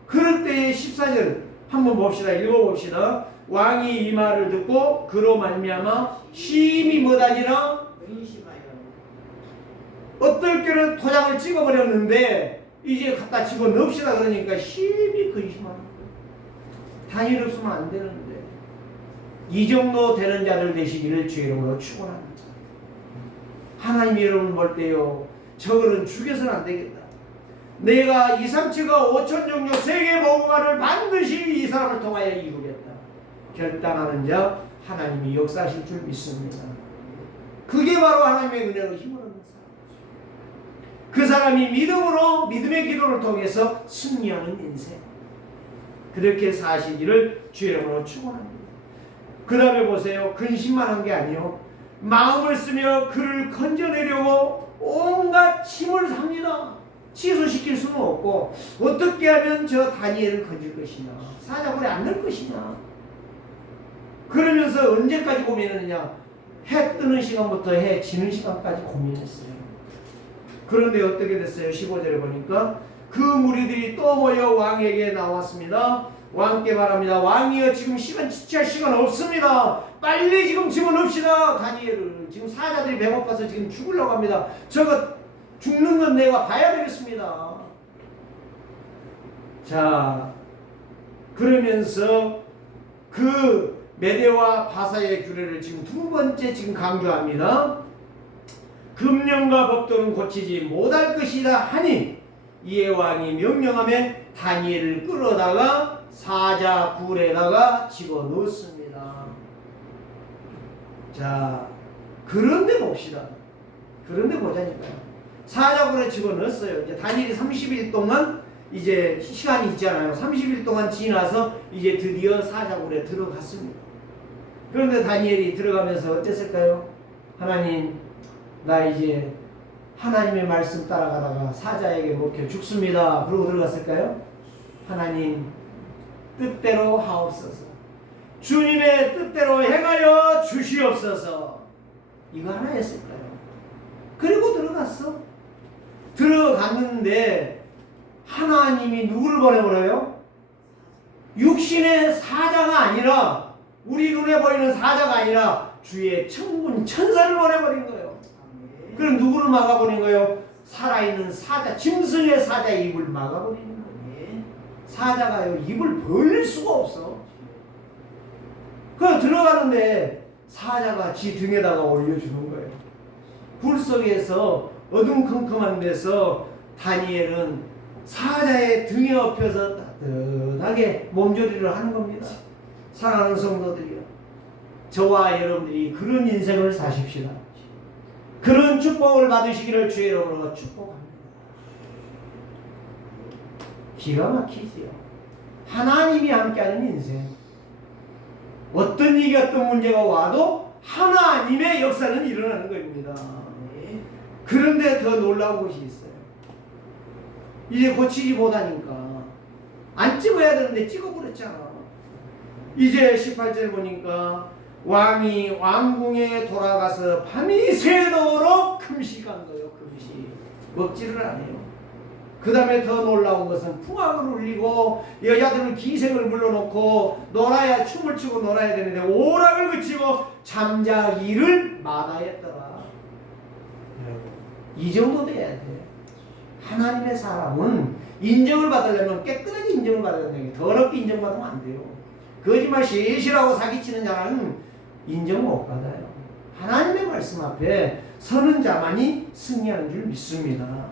그럴 때의 14절 한번 봅시다. 읽어봅시다. 왕이 이 말을 듣고 그로 말미암아 심히 뭐다니라 의심하여. 어떨 때는 도장을 찍어버렸는데 이제 갖다 집어넣읍시다 그러니까 심히 근심하는 거예요. 다니엘 없으면 안 되는데. 이 정도 되는 자들 되시기를 주의 이름으로 축원합니다. 하나님이 여러분 볼 때요, 저거는 죽여서는 안 되겠다. 내가 2, 3치가 5천 종족 세계 보고가를 반드시 이 사람을 통하여 이루겠다 결단하는 자, 하나님이 역사하실 줄 믿습니다. 그게 바로 하나님의 은혜로 힘을 얻는 사람. 그 사람이 믿음으로, 믿음의 기도를 통해서 승리하는 인생, 그렇게 사시기를 주의 이름으로 축원합니다. 그 다음에 보세요. 근심만 한 게 아니요, 마음을 쓰며 그를 건져내려고 온갖 힘을 삽니다. 취소시킬 수는 없고, 어떻게 하면 저 다니엘을 건질 것이냐, 사자굴에 안 넣을 것이냐. 그러면서 언제까지 고민했느냐? 해 뜨는 시간부터 해 지는 시간까지 고민했어요. 그런데 어떻게 됐어요? 15절에 보니까 그 무리들이 또 모여 왕에게 나왔습니다. 왕께 말합니다. 왕이여, 지금 시간 지체할 시간 없습니다. 빨리 지금 집어넣읍시다. 다니엘을. 지금 사자들이 배고파서 지금 죽으려고 합니다. 저거 죽는 건 내가 봐야 되겠습니다. 자, 그러면서 그 메대와 바사의 규례를 지금 두 번째 지금 강조합니다. 금령과 법도는 고치지 못할 것이다 하니 이에 왕이 명령하며 다니엘을 끌어다가 사자굴에다가 집어넣었습니다. 자, 그런데 봅시다. 그런데 보자니까요. 사자굴에 집어넣었어요. 이제 다니엘이 30일 동안 이제 시간이 있잖아요. 30일 동안 지나서 이제 드디어 사자굴에 들어갔습니다. 그런데 다니엘이 들어가면서 어땠을까요? 하나님, 나 이제 하나님의 말씀 따라가다가 사자에게 먹혀 죽습니다. 그러고 들어갔을까요? 하나님 뜻대로 하옵소서. 주님의 뜻대로 행하여 주시옵소서. 이거 하나였을까요? 그리고 들어갔어. 들어갔는데 하나님이 누구를 보내버려요? 육신의 사자가 아니라, 우리 눈에 보이는 사자가 아니라 주의 천군 천사를 보내버린 거예요. 그럼 누구를 막아버린 거예요? 살아있는 사자, 짐승의 사자의 입을 막아버리는 거예요. 사자가요, 입을 벌릴 수가 없어. 그래서 들어가는데 사자가 지 등에다가 올려주는 거예요. 불 속에서 어둠컴컴한 데서 다니엘은 사자의 등에 엎여서 따뜻하게 몸조리를 하는 겁니다. 사랑하는 성도들이요, 저와 여러분들이 그런 인생을 사십시다. 그런 축복을 받으시기를 주의 이름으로 축복합니다. 기가 막히지요. 하나님이 함께하는 인생. 어떤 일이 어떤 문제가 와도 하나님의 역사는 일어나는 겁니다. 그런데 더 놀라운 것이 있어요. 이제 고치지 못하니까 안 찍어야 되는데 찍어버렸잖아. 이제 18절 보니까 왕이 왕궁에 돌아가서 밤이 새도록 금식한 거예요. 금식. 먹지를 않아요. 그 다음에 더 놀라운 것은 풍악을 울리고 여자들은 기생을 불러놓고 놀아야, 춤을 추고 놀아야 되는데 오락을 그치고 잠자기를 마다했더라. 이 정도 돼야 돼. 하나님의 사람은 인정을 받으려면 깨끗하게 인정을 받아야 되는 게, 더럽게 인정받으면 안 돼요. 거짓말 시시라고 사기치는 자는 인정 못 받아요. 하나님의 말씀 앞에 서는 자만이 승리하는 줄 믿습니다.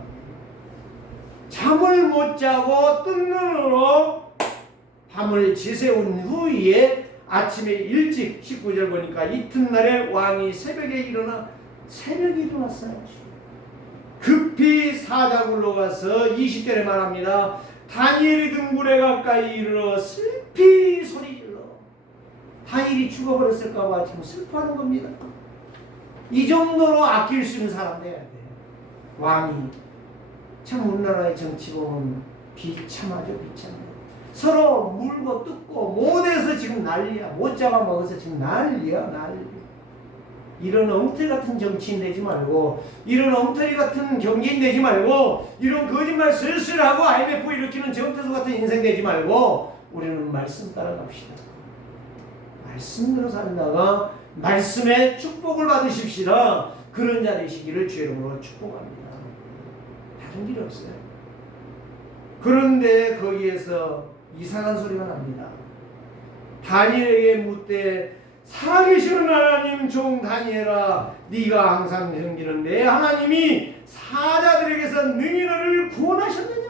잠을 못 자고 뜬 눈으로 밤을 지새운 후에 아침에 일찍, 19절 보니까 이튿날에 왕이 새벽에 일어났어요. 급히 사자굴로 가서 20절에 말합니다. 다니엘이 등굴에 가까이 이르러 슬피 소리질러. 다니엘이 죽어버렸을까봐 지금 슬퍼하는 겁니다. 이 정도로 아낄 수 있는 사람 돼야 돼. 왕이. 참 우리나라의 정치 보면 비참하죠. 비참해요. 서로 물고 뜯고 못해서 지금 난리야. 못 잡아먹어서 지금 난리야. 난리. 이런 엉터리 같은 정치인 되지 말고, 이런 엉터리 같은 경제인 되지 말고, 이런 거짓말 슬슬하고 IMF 일으키는 정태수 같은 인생 되지 말고, 우리는 말씀 따라갑시다. 말씀대로 산다가 말씀의 축복을 받으십시다. 그런 자 되시기를 주의 이름으로 축복합니다. 다른 길이 없어요. 그런데 거기에서 이상한 소리가 납니다. 다니엘에게 묻되 살아계시는 하나님 종 다니엘아, 네가 항상 섬기는 내 하나님이 사자들에게서 능히 너를 구원하셨느냐?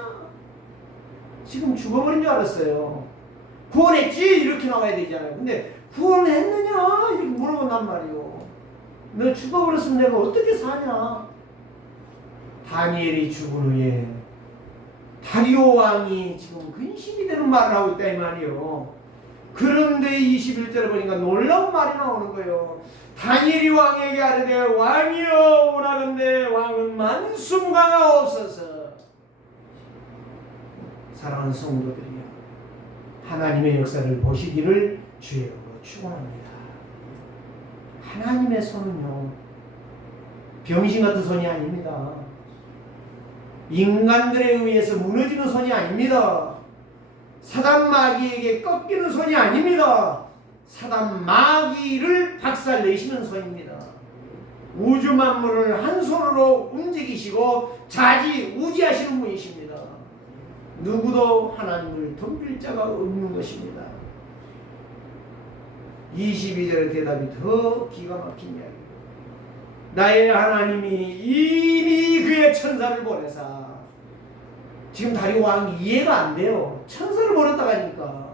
지금 죽어버린 줄 알았어요. 구원했지? 이렇게 나와야 되잖아요. 근데 구원했느냐? 이렇게 물어본단 말이요. 너 죽어버렸으면 내가 어떻게 사냐? 다니엘이 죽은 후에 다리오 왕이 지금 근심이 되는 말을 하고 있다 이 말이요. 그런데 21절에 보니까 놀라운 말이 나오는 거예요. 다니엘이 왕에게 아뢰되 왕이여 오라건대 왕은 만수무강하옵소서. 사랑하는 성도들이여, 하나님의 역사를 보시기를 주의 이름으로 축원합니다. 하나님의 손은요, 병신 같은 손이 아닙니다. 인간들에 의해서 무너지는 손이 아닙니다. 사단 마귀에게 꺾이는 손이 아닙니다. 사단 마귀를 박살내시는 손입니다. 우주 만물을 한 손으로 움직이시고 좌지우지하시는 분이십니다. 누구도 하나님을 덤빌 자가 없는 것입니다. 22절의 대답이 더 기가 막힌 이야기입니다. 나의 하나님이 이미 그의 천사를 보내사. 지금 다리오 왕이 이해가 안 돼요. 천사를 보냈다고 하니까.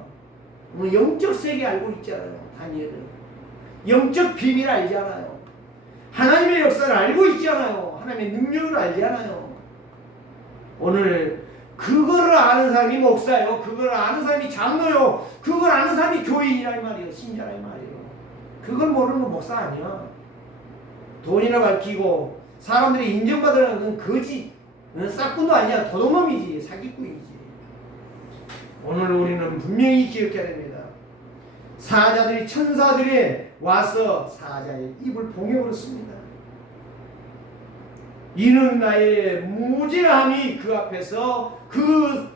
영적 세계 알고 있잖아요. 다니엘은 영적 비밀 알잖아요. 하나님의 역사를 알고 있잖아요. 하나님의 능력을 알잖아요. 오늘 그거를 아는 사람이 목사요. 그걸 아는 사람이 장로요. 그걸 아는 사람이 교인이란 말이에요. 신자란 말이에요. 그걸 모르는 건 목사 아니야. 돈이나 밝히고 사람들이 인정받으려는 건 거짓, 싹군도 아니야. 도둑놈이지. 사기꾼이지. 오늘 우리는 분명히 기억해야 됩니다. 사자들이 천사들이 와서 사자의 입을 봉해버렸습니다. 이는 나의 무죄함이 그 앞에서 그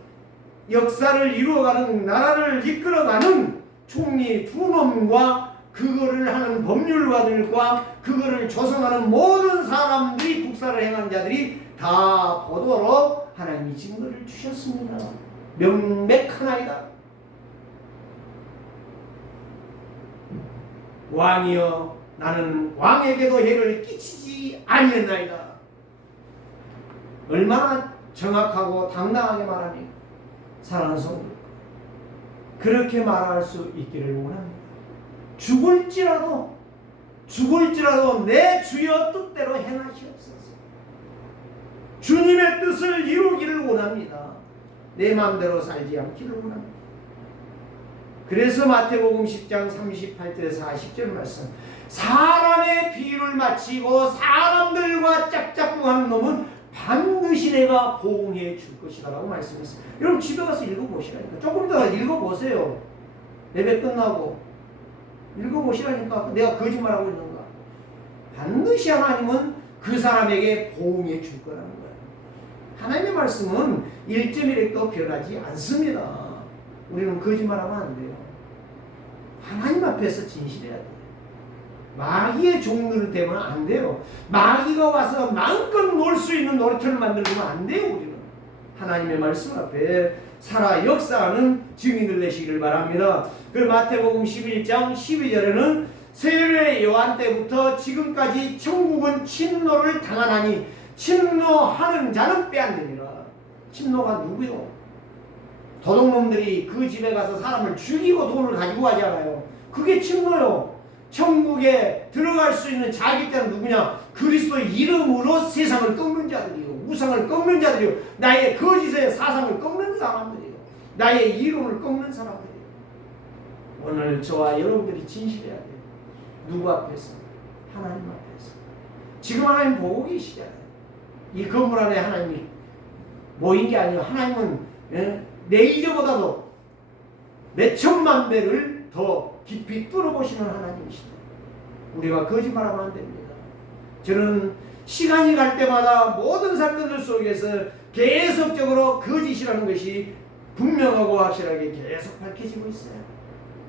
역사를 이루어가는 나라를 이끌어가는 총리 두 놈과 그거를 하는 법률가들과 그거를 조성하는 모든 사람들이 국사를 행한 자들이 다 보도록 하나님이 증거를 주셨습니다. 명백하나이다. 왕이여 나는 왕에게도 해를 끼치지 아니했나이다. 얼마나 정확하고 당당하게 말합니까? 사랑하는 성도, 그렇게 말할 수 있기를 원합니다. 죽을지라도 내 주여 뜻대로 행하시옵소서. 주님의 뜻을 이루기를 원합니다. 내 마음대로 살지 않기를 원합니다. 그래서 마태복음 10장 38절에서 40절 말씀, 사람의 비유를 마치고 사람들과 짝짝꿍하는 놈은 반드시 내가 보응해 줄 것이다 라고 말씀했어요. 여러분 집에 가서 읽어보시라니까. 조금 더 읽어보세요. 예배 끝나고 읽어보시라니까. 내가 거짓말하고 있는가. 반드시 하나님은 그 사람에게 보응해 줄 거라는 거예요. 하나님의 말씀은 1.1획도 변하지 않습니다. 우리는 거짓말하면 안 돼요. 하나님 앞에서 진실해야 돼요. 마귀의 종류를 대면 안 돼요. 마귀가 와서 마음껏 놀 수 있는 놀이터를 만들면 안 돼요. 우리는 하나님의 말씀 앞에 살아 역사하는 증인들 되시기를 바랍니다. 그 마태복음 11장 12절에는 세례 요한 때부터 지금까지 천국은 침노를 당하나니 침노하는 자는 빼앗느니라. 침노가 누구요? 도둑놈들이 그 집에 가서 사람을 죽이고 돈을 가지고 가잖아요. 그게 침노요. 천국에 들어갈 수 있는 자기 때는 누구냐? 그리스도의 이름으로 세상을 꺾는 자들이요, 우상을 꺾는 자들이요, 나의 거짓의 사상을 꺾는 사람들이요, 나의 이름을 꺾는 사람들이요. 오늘 저와 여러분들이 진실해야 돼요. 누구 앞에서? 하나님 앞에서. 지금 하나님 보고 계시잖아요. 이 건물 안에 하나님이 모인 게 아니에요. 하나님은 레이저보다도 몇 천만 배를 더 깊이 뚫어보시는 하나님이시다. 우리가 거짓말하면 안 됩니다. 저는 시간이 갈 때마다 모든 사건들 속에서 계속적으로 거짓이라는 것이 분명하고 확실하게 계속 밝혀지고 있어요.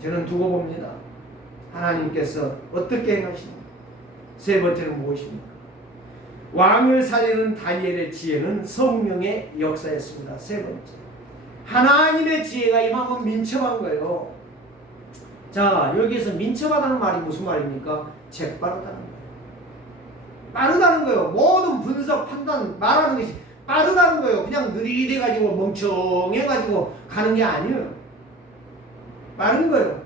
저는 두고 봅니다. 하나님께서 어떻게 행하십니까? 세 번째는 무엇입니까? 왕을 살리는 다니엘의 지혜는 성령의 역사였습니다. 세 번째, 하나님의 지혜가 이만큼 민첩한 거예요. 자, 여기에서 민첩하다는 말이 무슨 말입니까? 재빠르다는 거예요. 빠르다는 거예요. 모든 분석, 판단, 말하는 것이 빠르다는 거예요. 그냥 느리돼가지고 멍청해가지고 가는 게 아니에요. 빠른 거예요.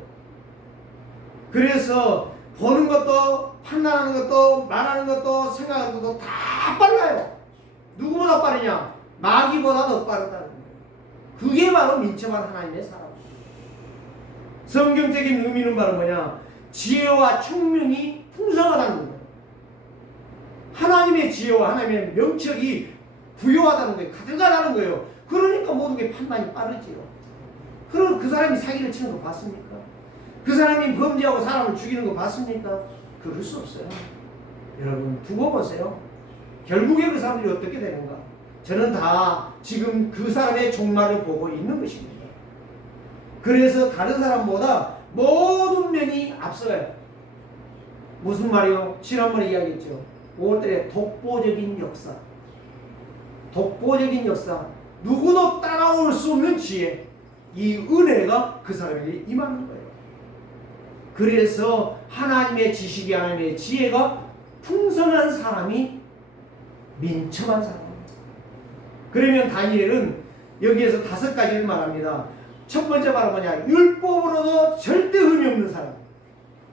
그래서 보는 것도, 판단하는 것도, 말하는 것도, 생각하는 것도 다 빨라요. 누구보다 빠르냐? 마귀보다 더 빠르다는 거예요. 그게 바로 민첩한 하나님의 사람. 성경적인 의미는 바로 뭐냐? 지혜와 총명이 풍성하다는 거예요. 하나님의 지혜와 하나님의 명철이 부요하다는 거예요. 가득하다는 거예요. 그러니까 모든 게 판단이 빠르지요. 그럼 그 사람이 사기를 치는 거 봤습니까? 그 사람이 범죄하고 사람을 죽이는 거 봤습니까? 그럴 수 없어요. 여러분 두고 보세요. 결국에 그 사람들이 어떻게 되는가? 저는 다 지금 그 사람의 종말을 보고 있는 것입니다. 그래서 다른 사람보다 모든 면이 앞서가요. 무슨 말이요? 지난번에 이야기했죠. 5월달에 독보적인 역사. 독보적인 역사. 누구도 따라올 수 없는 지혜. 이 은혜가 그 사람에게 임하는 거예요. 그래서 하나님의 지식이, 하나님의 지혜가 풍성한 사람이 민첩한 사람입니다. 그러면 다니엘은 여기에서 5가지를 말합니다. 첫 번째 바로 뭐냐? 율법으로도 절대 흠이 없는 사람.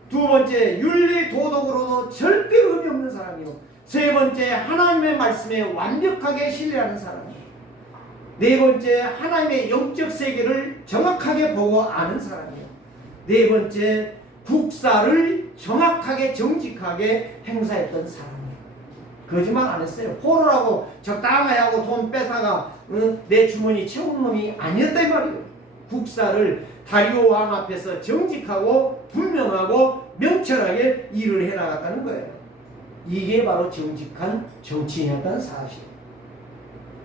두 번째, 윤리 도덕으로도 절대 흠이 없는 사람이요. 세 번째, 하나님의 말씀에 완벽하게 신뢰하는 사람이요. 네 번째, 하나님의 영적 세계를 정확하게 보고 아는 사람이요. 네 번째, 국사를 정확하게 정직하게 행사했던 사람이에요. 거짓말 안 했어요. 포로를 하고 적당하게 하고 돈 뺏다가 내 주머니 채우는 놈이 아니었다 이 말이에요. 국사를 다리오 왕 앞에서 정직하고 분명하고 명철하게 일을 해나갔다는 거예요. 이게 바로 정직한 정치인이었다는 사실.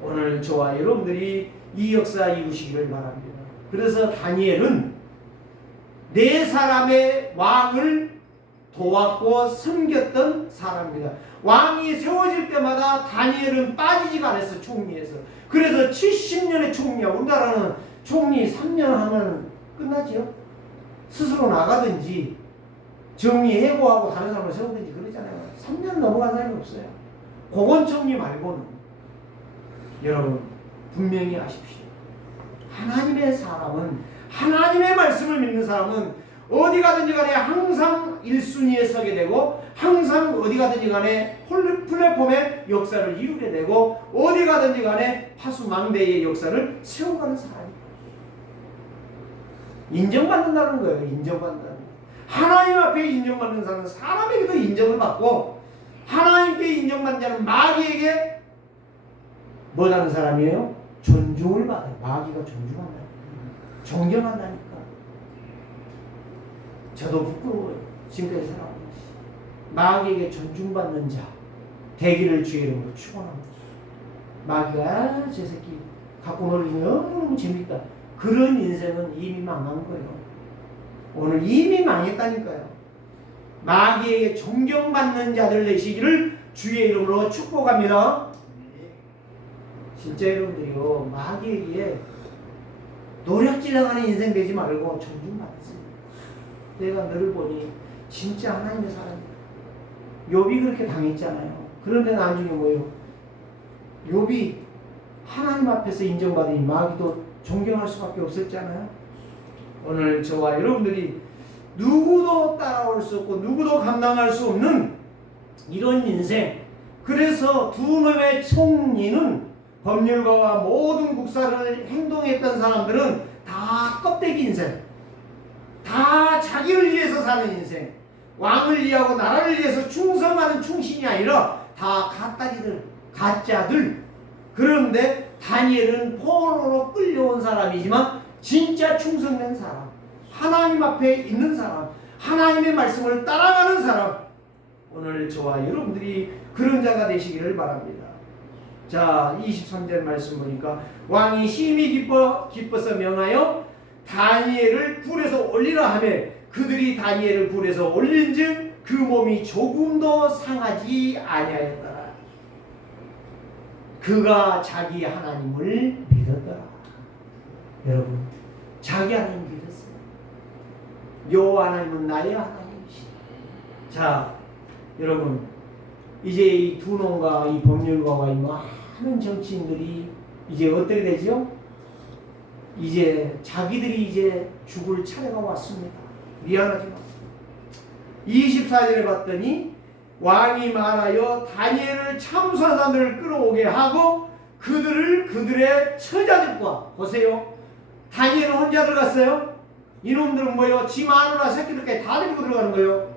오늘 저와 여러분들이 이 역사 이루시기를 바랍니다. 그래서 다니엘은 네 사람의 왕을 도왔고 섬겼던 사람입니다. 왕이 세워질 때마다 다니엘은 빠지지가 않았어, 총리에서. 그래서 70년의 총리야. 우리나라는 총리 3년 하면 끝나지요. 스스로 나가든지 정리해고하고 다른 사람을 세우든지 그러잖아요. 3년 넘어간 사람이 없어요. 고건총리 말고는. 여러분 분명히 아십시오. 하나님의 사람은, 하나님의 말씀을 믿는 사람은 어디 가든지 간에 항상 1순위에 서게 되고 항상 어디 가든지 간에 플랫폼의 역사를 이루게 되고 어디 가든지 간에 파수망대의 역사를 세워가는 사람이에요. 인정받는다는 거예요. 인정받는다는 거예요. 하나님 앞에 인정받는 사람은 사람에게도 인정을 받고 하나님께 인정받는 자는 마귀에게 뭐라는 사람이에요? 존중을 받아요. 마귀가 존중한다. 존경한다니까. 저도 부끄러워요. 지금까지 살아온 것이. 마귀에게 존중받는 자 되기를 주의 이름으로 축원합니다. 마귀가 제 새끼 갖고 놀리면 너무 재밌다. 그런 인생은 이미 망한 거예요. 오늘 이미 망했다니까요. 마귀에게 존경받는 자들 되시기를 주의 이름으로 축복합니다. 진짜 여러분들이요, 마귀에게 노략질당하는 인생 되지 말고 존중받으세요. 내가 너를 보니 진짜 하나님의 사람이야. 욥이 그렇게 당했잖아요. 그런데 나중에 뭐예요? 욥이 하나님 앞에서 인정받으니 마귀도 존경할 수밖에 없었잖아요. 오늘 저와 여러분들이 누구도 따라올 수 없고 누구도 감당할 수 없는 이런 인생. 그래서 두 놈의 총리는 법률가와 모든 국사를 행동했던 사람들은 다 껍데기 인생, 다 자기를 위해서 사는 인생, 왕을 위하고 나라를 위해서 충성하는 충신이 아니라 다 갓다리들, 가짜들. 그런데 다니엘은 포로로 끌려온 사람이지만 진짜 충성된 사람, 하나님 앞에 있는 사람, 하나님의 말씀을 따라가는 사람. 오늘 저와 여러분들이 그런 자가 되시기를 바랍니다. 자, 23절 말씀 보니까 왕이 심히 기뻐서 명하여 다니엘을 불에서 올리라 하매 그들이 다니엘을 불에서 올린즉 그 몸이 조금도 상하지 아니하였더라. 그가 자기 하나님을 믿었더라. 여러분, 자기 하나님 믿었어요. 여호와 하나님은 나의 하나님이시다. 자, 여러분, 이제 이 두 놈과 이 법률가와 이 많은 정치인들이 이제 어떻게 되죠? 이제 자기들이 이제 죽을 차례가 왔습니다. 미안하지만 24절에 봤더니 왕이 말하여 다니엘을 참수한 사람들을 끌어오게 하고 그들의 처자들과, 보세요, 다니엘은 혼자 들어갔어요. 이놈들은 뭐예요? 지 마누라 새끼들까지 다 데리고 들어가는 거예요.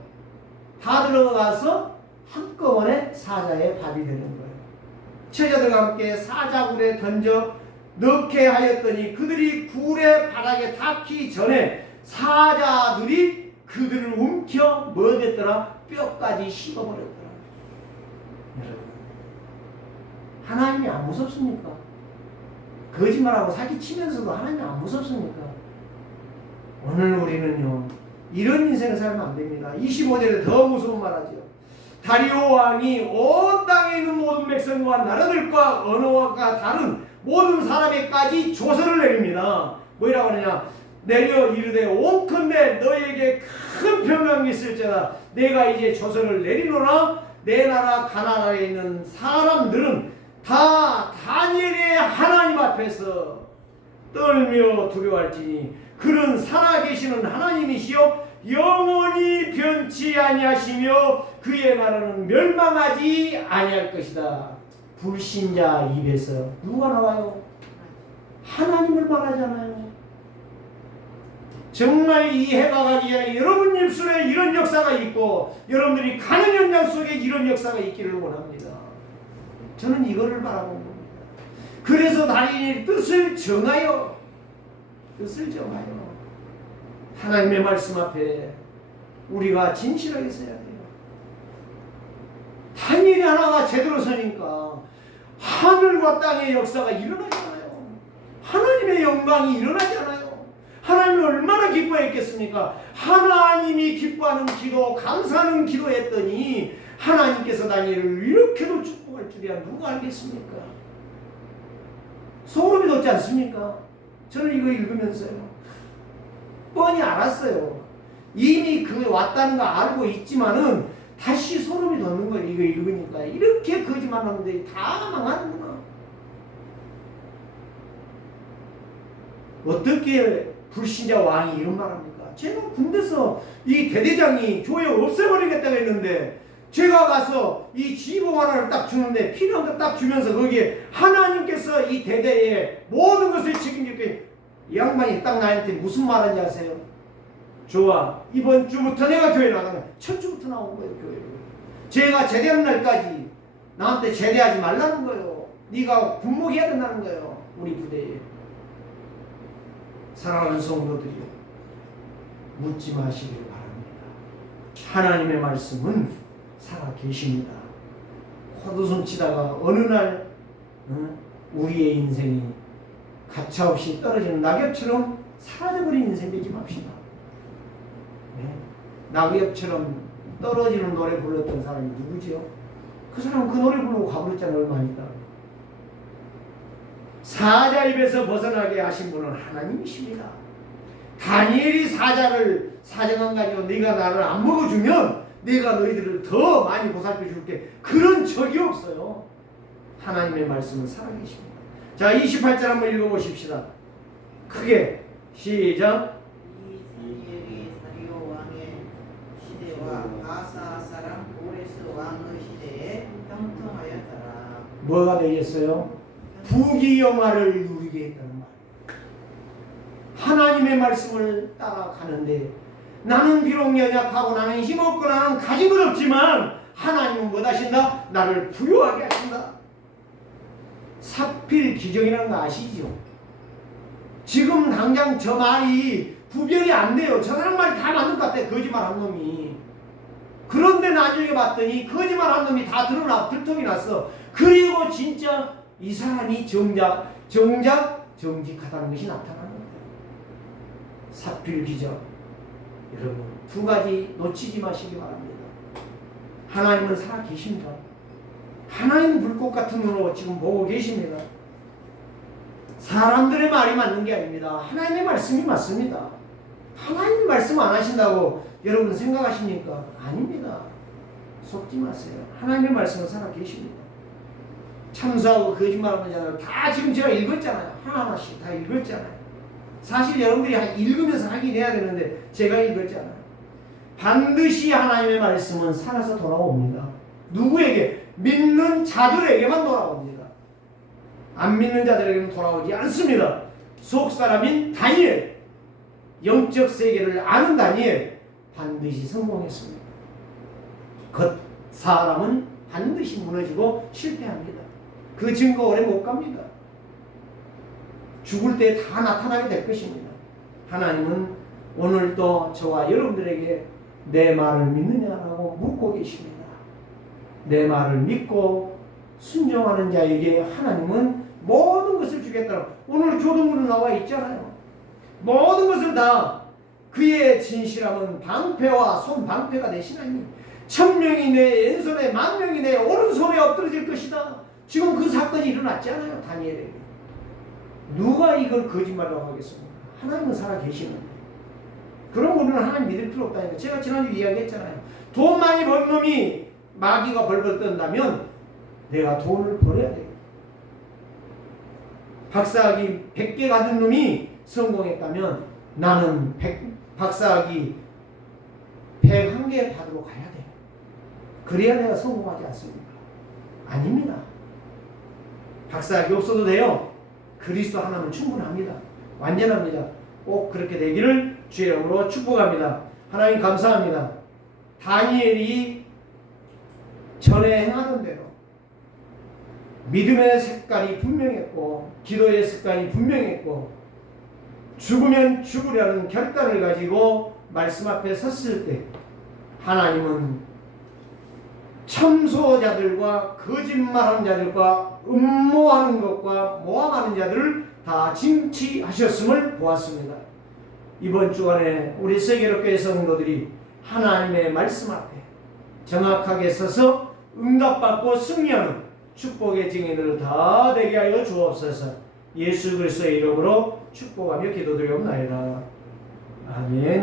다 들어가서 한꺼번에 사자의 밥이 되는 거예요. 처자들과 함께 사자굴에 던져 넣게 하였더니 그들이 굴의 바닥에 닿기 전에 사자들이 그들을 움켜 뭐 됐더라? 뼈까지 씹어버렸더라. 여러분, 하나님이 안 무섭습니까? 거짓말하고 사기치면서도 하나님이 안 무섭습니까? 오늘 우리는요, 이런 인생을 살면 안 됩니다. 25절에 더 무서운 말하죠. 다리오 왕이 온 땅에 있는 모든 백성과 나라들과 언어가 다른 모든 사람에까지 조서를 내립니다. 뭐라고 하느냐? 내려 이르되 온컨대 너에게 큰 평강이 있을지어다. 내가 이제 조서를 내리노라. 내 나라 가나안에 있는 사람들은 다 다니엘의 하나님 앞에서 떨며 두려워할지니 그는 살아계시는 하나님이시요 영원히 변치 아니하시며 그의 나라는 멸망하지 아니할 것이다. 불신자 입에서 누가 나와요? 하나님을 말하잖아요. 정말 이 해가 가기 전에 여러분 입술에 이런 역사가 있고 여러분들이 가는 현장 속에 이런 역사가 있기를 원합니다. 저는 이거를 바라본 겁니다. 그래서 다니엘이 뜻을 정하여 하나님의 말씀 앞에 우리가 진실하게 서야 돼요. 다니엘이 하나가 제대로 서니까 하늘과 땅의 역사가 일어나잖아요. 하나님의 영광이 일어나잖아요. 하나님이 얼마나 기뻐했겠습니까? 하나님이 기뻐하는 기도, 감사하는 기도했더니 하나님께서 다니엘을 이렇게도 축복할 줄이야 누가 알겠습니까? 소름이 돋지 않습니까? 저는 이거 읽으면서요, 뻔히 알았어요. 이미 그게 왔다는 거 알고 있지만은 다시 소름이 돋는 거예요. 이거 읽으니까 이렇게 거짓말하는데 다 망하는구나. 어떻게 불신자 왕이 이런 말합니까? 제가 군대에서 이 대대장이 교회 없애버리겠다고 했는데 제가 가서 이 지휘봉 하나를 딱 주는데 필요한 거 딱 주면서 거기에 하나님께서 이 대대에 모든 것을 책임질게, 이 양반이 딱 나한테 무슨 말하는지 아세요? 좋아, 이번 주부터 내가 교회 나가면 첫 주부터 나온 거예요. 교회를 제가 제대하는 날까지 나한테 제대하지 말라는 거예요. 네가 군목해야 된다는 거예요. 우리 부대에. 사랑하는 성도들이요, 묻지 마시길 바랍니다. 하나님의 말씀은 살아 계십니다. 헛웃음 치다가 어느 날 우리의 인생이 가차없이 떨어지는 낙엽처럼 사라져버린 인생 되지 맙시다. 네? 낙엽처럼 떨어지는 노래 불렀던 사람이 누구지요? 그 사람은 그 노래 부르고 가버렸잖아요. 얼마 있다. 사자 입에서 벗어나게 하신 분은 하나님이십니다. 다니엘이 사자를 사정한 가지고 네가 나를 안 먹어주면 내가 너희들을 더 많이 보살펴 줄게, 그런 적이 없어요. 하나님의 말씀은 살아계십니다. 자, 28절 한번 읽어보십시다. 크게 시작. 이 다니엘이 다리오 왕의 시대와 바사 사람 고레스 왕의 시대에 형통하였더라. 뭐가 되겠어요? 부귀영화를 누리게 했다는 말. 하나님의 말씀을 따라가는데 나는 비록 연약하고 나는 힘없고 나는 가진 것 없지만 하나님은 뭐 하신다? 나를 부유하게 하신다. 삽필기정이라는 거 아시죠? 지금 당장 저 말이 구별이 안 돼요. 저 사람 말이 다 맞는 것 같아. 거짓말한 놈이. 그런데 나중에 봤더니 거짓말한 놈이 다 드러나, 들통이 났어. 그리고 진짜 이 사람이 정직하다는 것이 나타나는 거예요. 삽필기정. 여러분, 두 가지 놓치지 마시기 바랍니다. 하나님은 살아 계십니다. 하나님 불꽃 같은 눈으로 지금 보고 계십니다. 사람들의 말이 맞는 게 아닙니다. 하나님의 말씀이 맞습니다. 하나님 말씀 안 하신다고 여러분 생각하십니까? 아닙니다. 속지 마세요. 하나님의 말씀은 살아 계십니다. 참수하고 거짓말하는 자들 다 지금 제가 읽었잖아요. 하나하나씩 다 읽었잖아요. 사실 여러분들이 읽으면서 확인해야 되는데 제가 읽었잖아요. 반드시 하나님의 말씀은 살아서 돌아옵니다. 누구에게? 믿는 자들에게만 돌아옵니다. 안 믿는 자들에게는 돌아오지 않습니다. 속사람인 다니엘, 영적 세계를 아는 다니엘 반드시 성공했습니다. 겉 사람은 반드시 무너지고 실패합니다. 그 증거 오래 못 갑니다. 죽을 때 다 나타나게 될 것입니다. 하나님은 오늘도 저와 여러분들에게 내 말을 믿느냐라고 묻고 계십니다. 내 말을 믿고 순종하는 자에게 하나님은 모든 것을 주겠다고 오늘 조동문에 나와 있잖아요. 모든 것을 다 그의 진실함은 방패와 손방패가 되시나니 1000명이 내 왼손에 10,000명이 내 오른손에 엎드러질 것이다. 지금 그 사건이 일어났잖아요. 다니엘에게. 누가 이걸 거짓말이라고 하겠습니까? 하나님은 살아계시는데. 그런 우리는 하나님 믿을 필요 없다니까. 제가 지난주에 이야기했잖아요. 돈 많이 번 놈이 마귀가 벌벌 뜬다면 내가 돈을 벌어야 돼요. 박사학위 100개 가진 놈이 성공했다면 나는 박사학위 101개 받으러 가야 돼요. 그래야 내가 성공하지 않습니까? 아닙니다. 박사학위 없어도 돼요. 그리스도 하나면 충분합니다. 완전합니다. 꼭 그렇게 되기를 주의 이름으로 축복합니다. 하나님 감사합니다. 다니엘이 전에 행하던 대로 믿음의 색깔이 분명했고 기도의 색깔이 분명했고 죽으면 죽으려는 결단을 가지고 말씀 앞에 섰을 때 하나님은 참소자들과 거짓말하는 자들과 음모하는 것과 모함하는 자들을 다 징치하셨음을 보았습니다. 이번 주간에 우리 세계로교회 성도들이 하나님의 말씀 앞에 정확하게 서서 응답받고 승리하는 축복의 증인들 다 되게 하여 주옵소서. 예수 그리스도의 이름으로 축복하며 기도드리옵나이다. 아멘.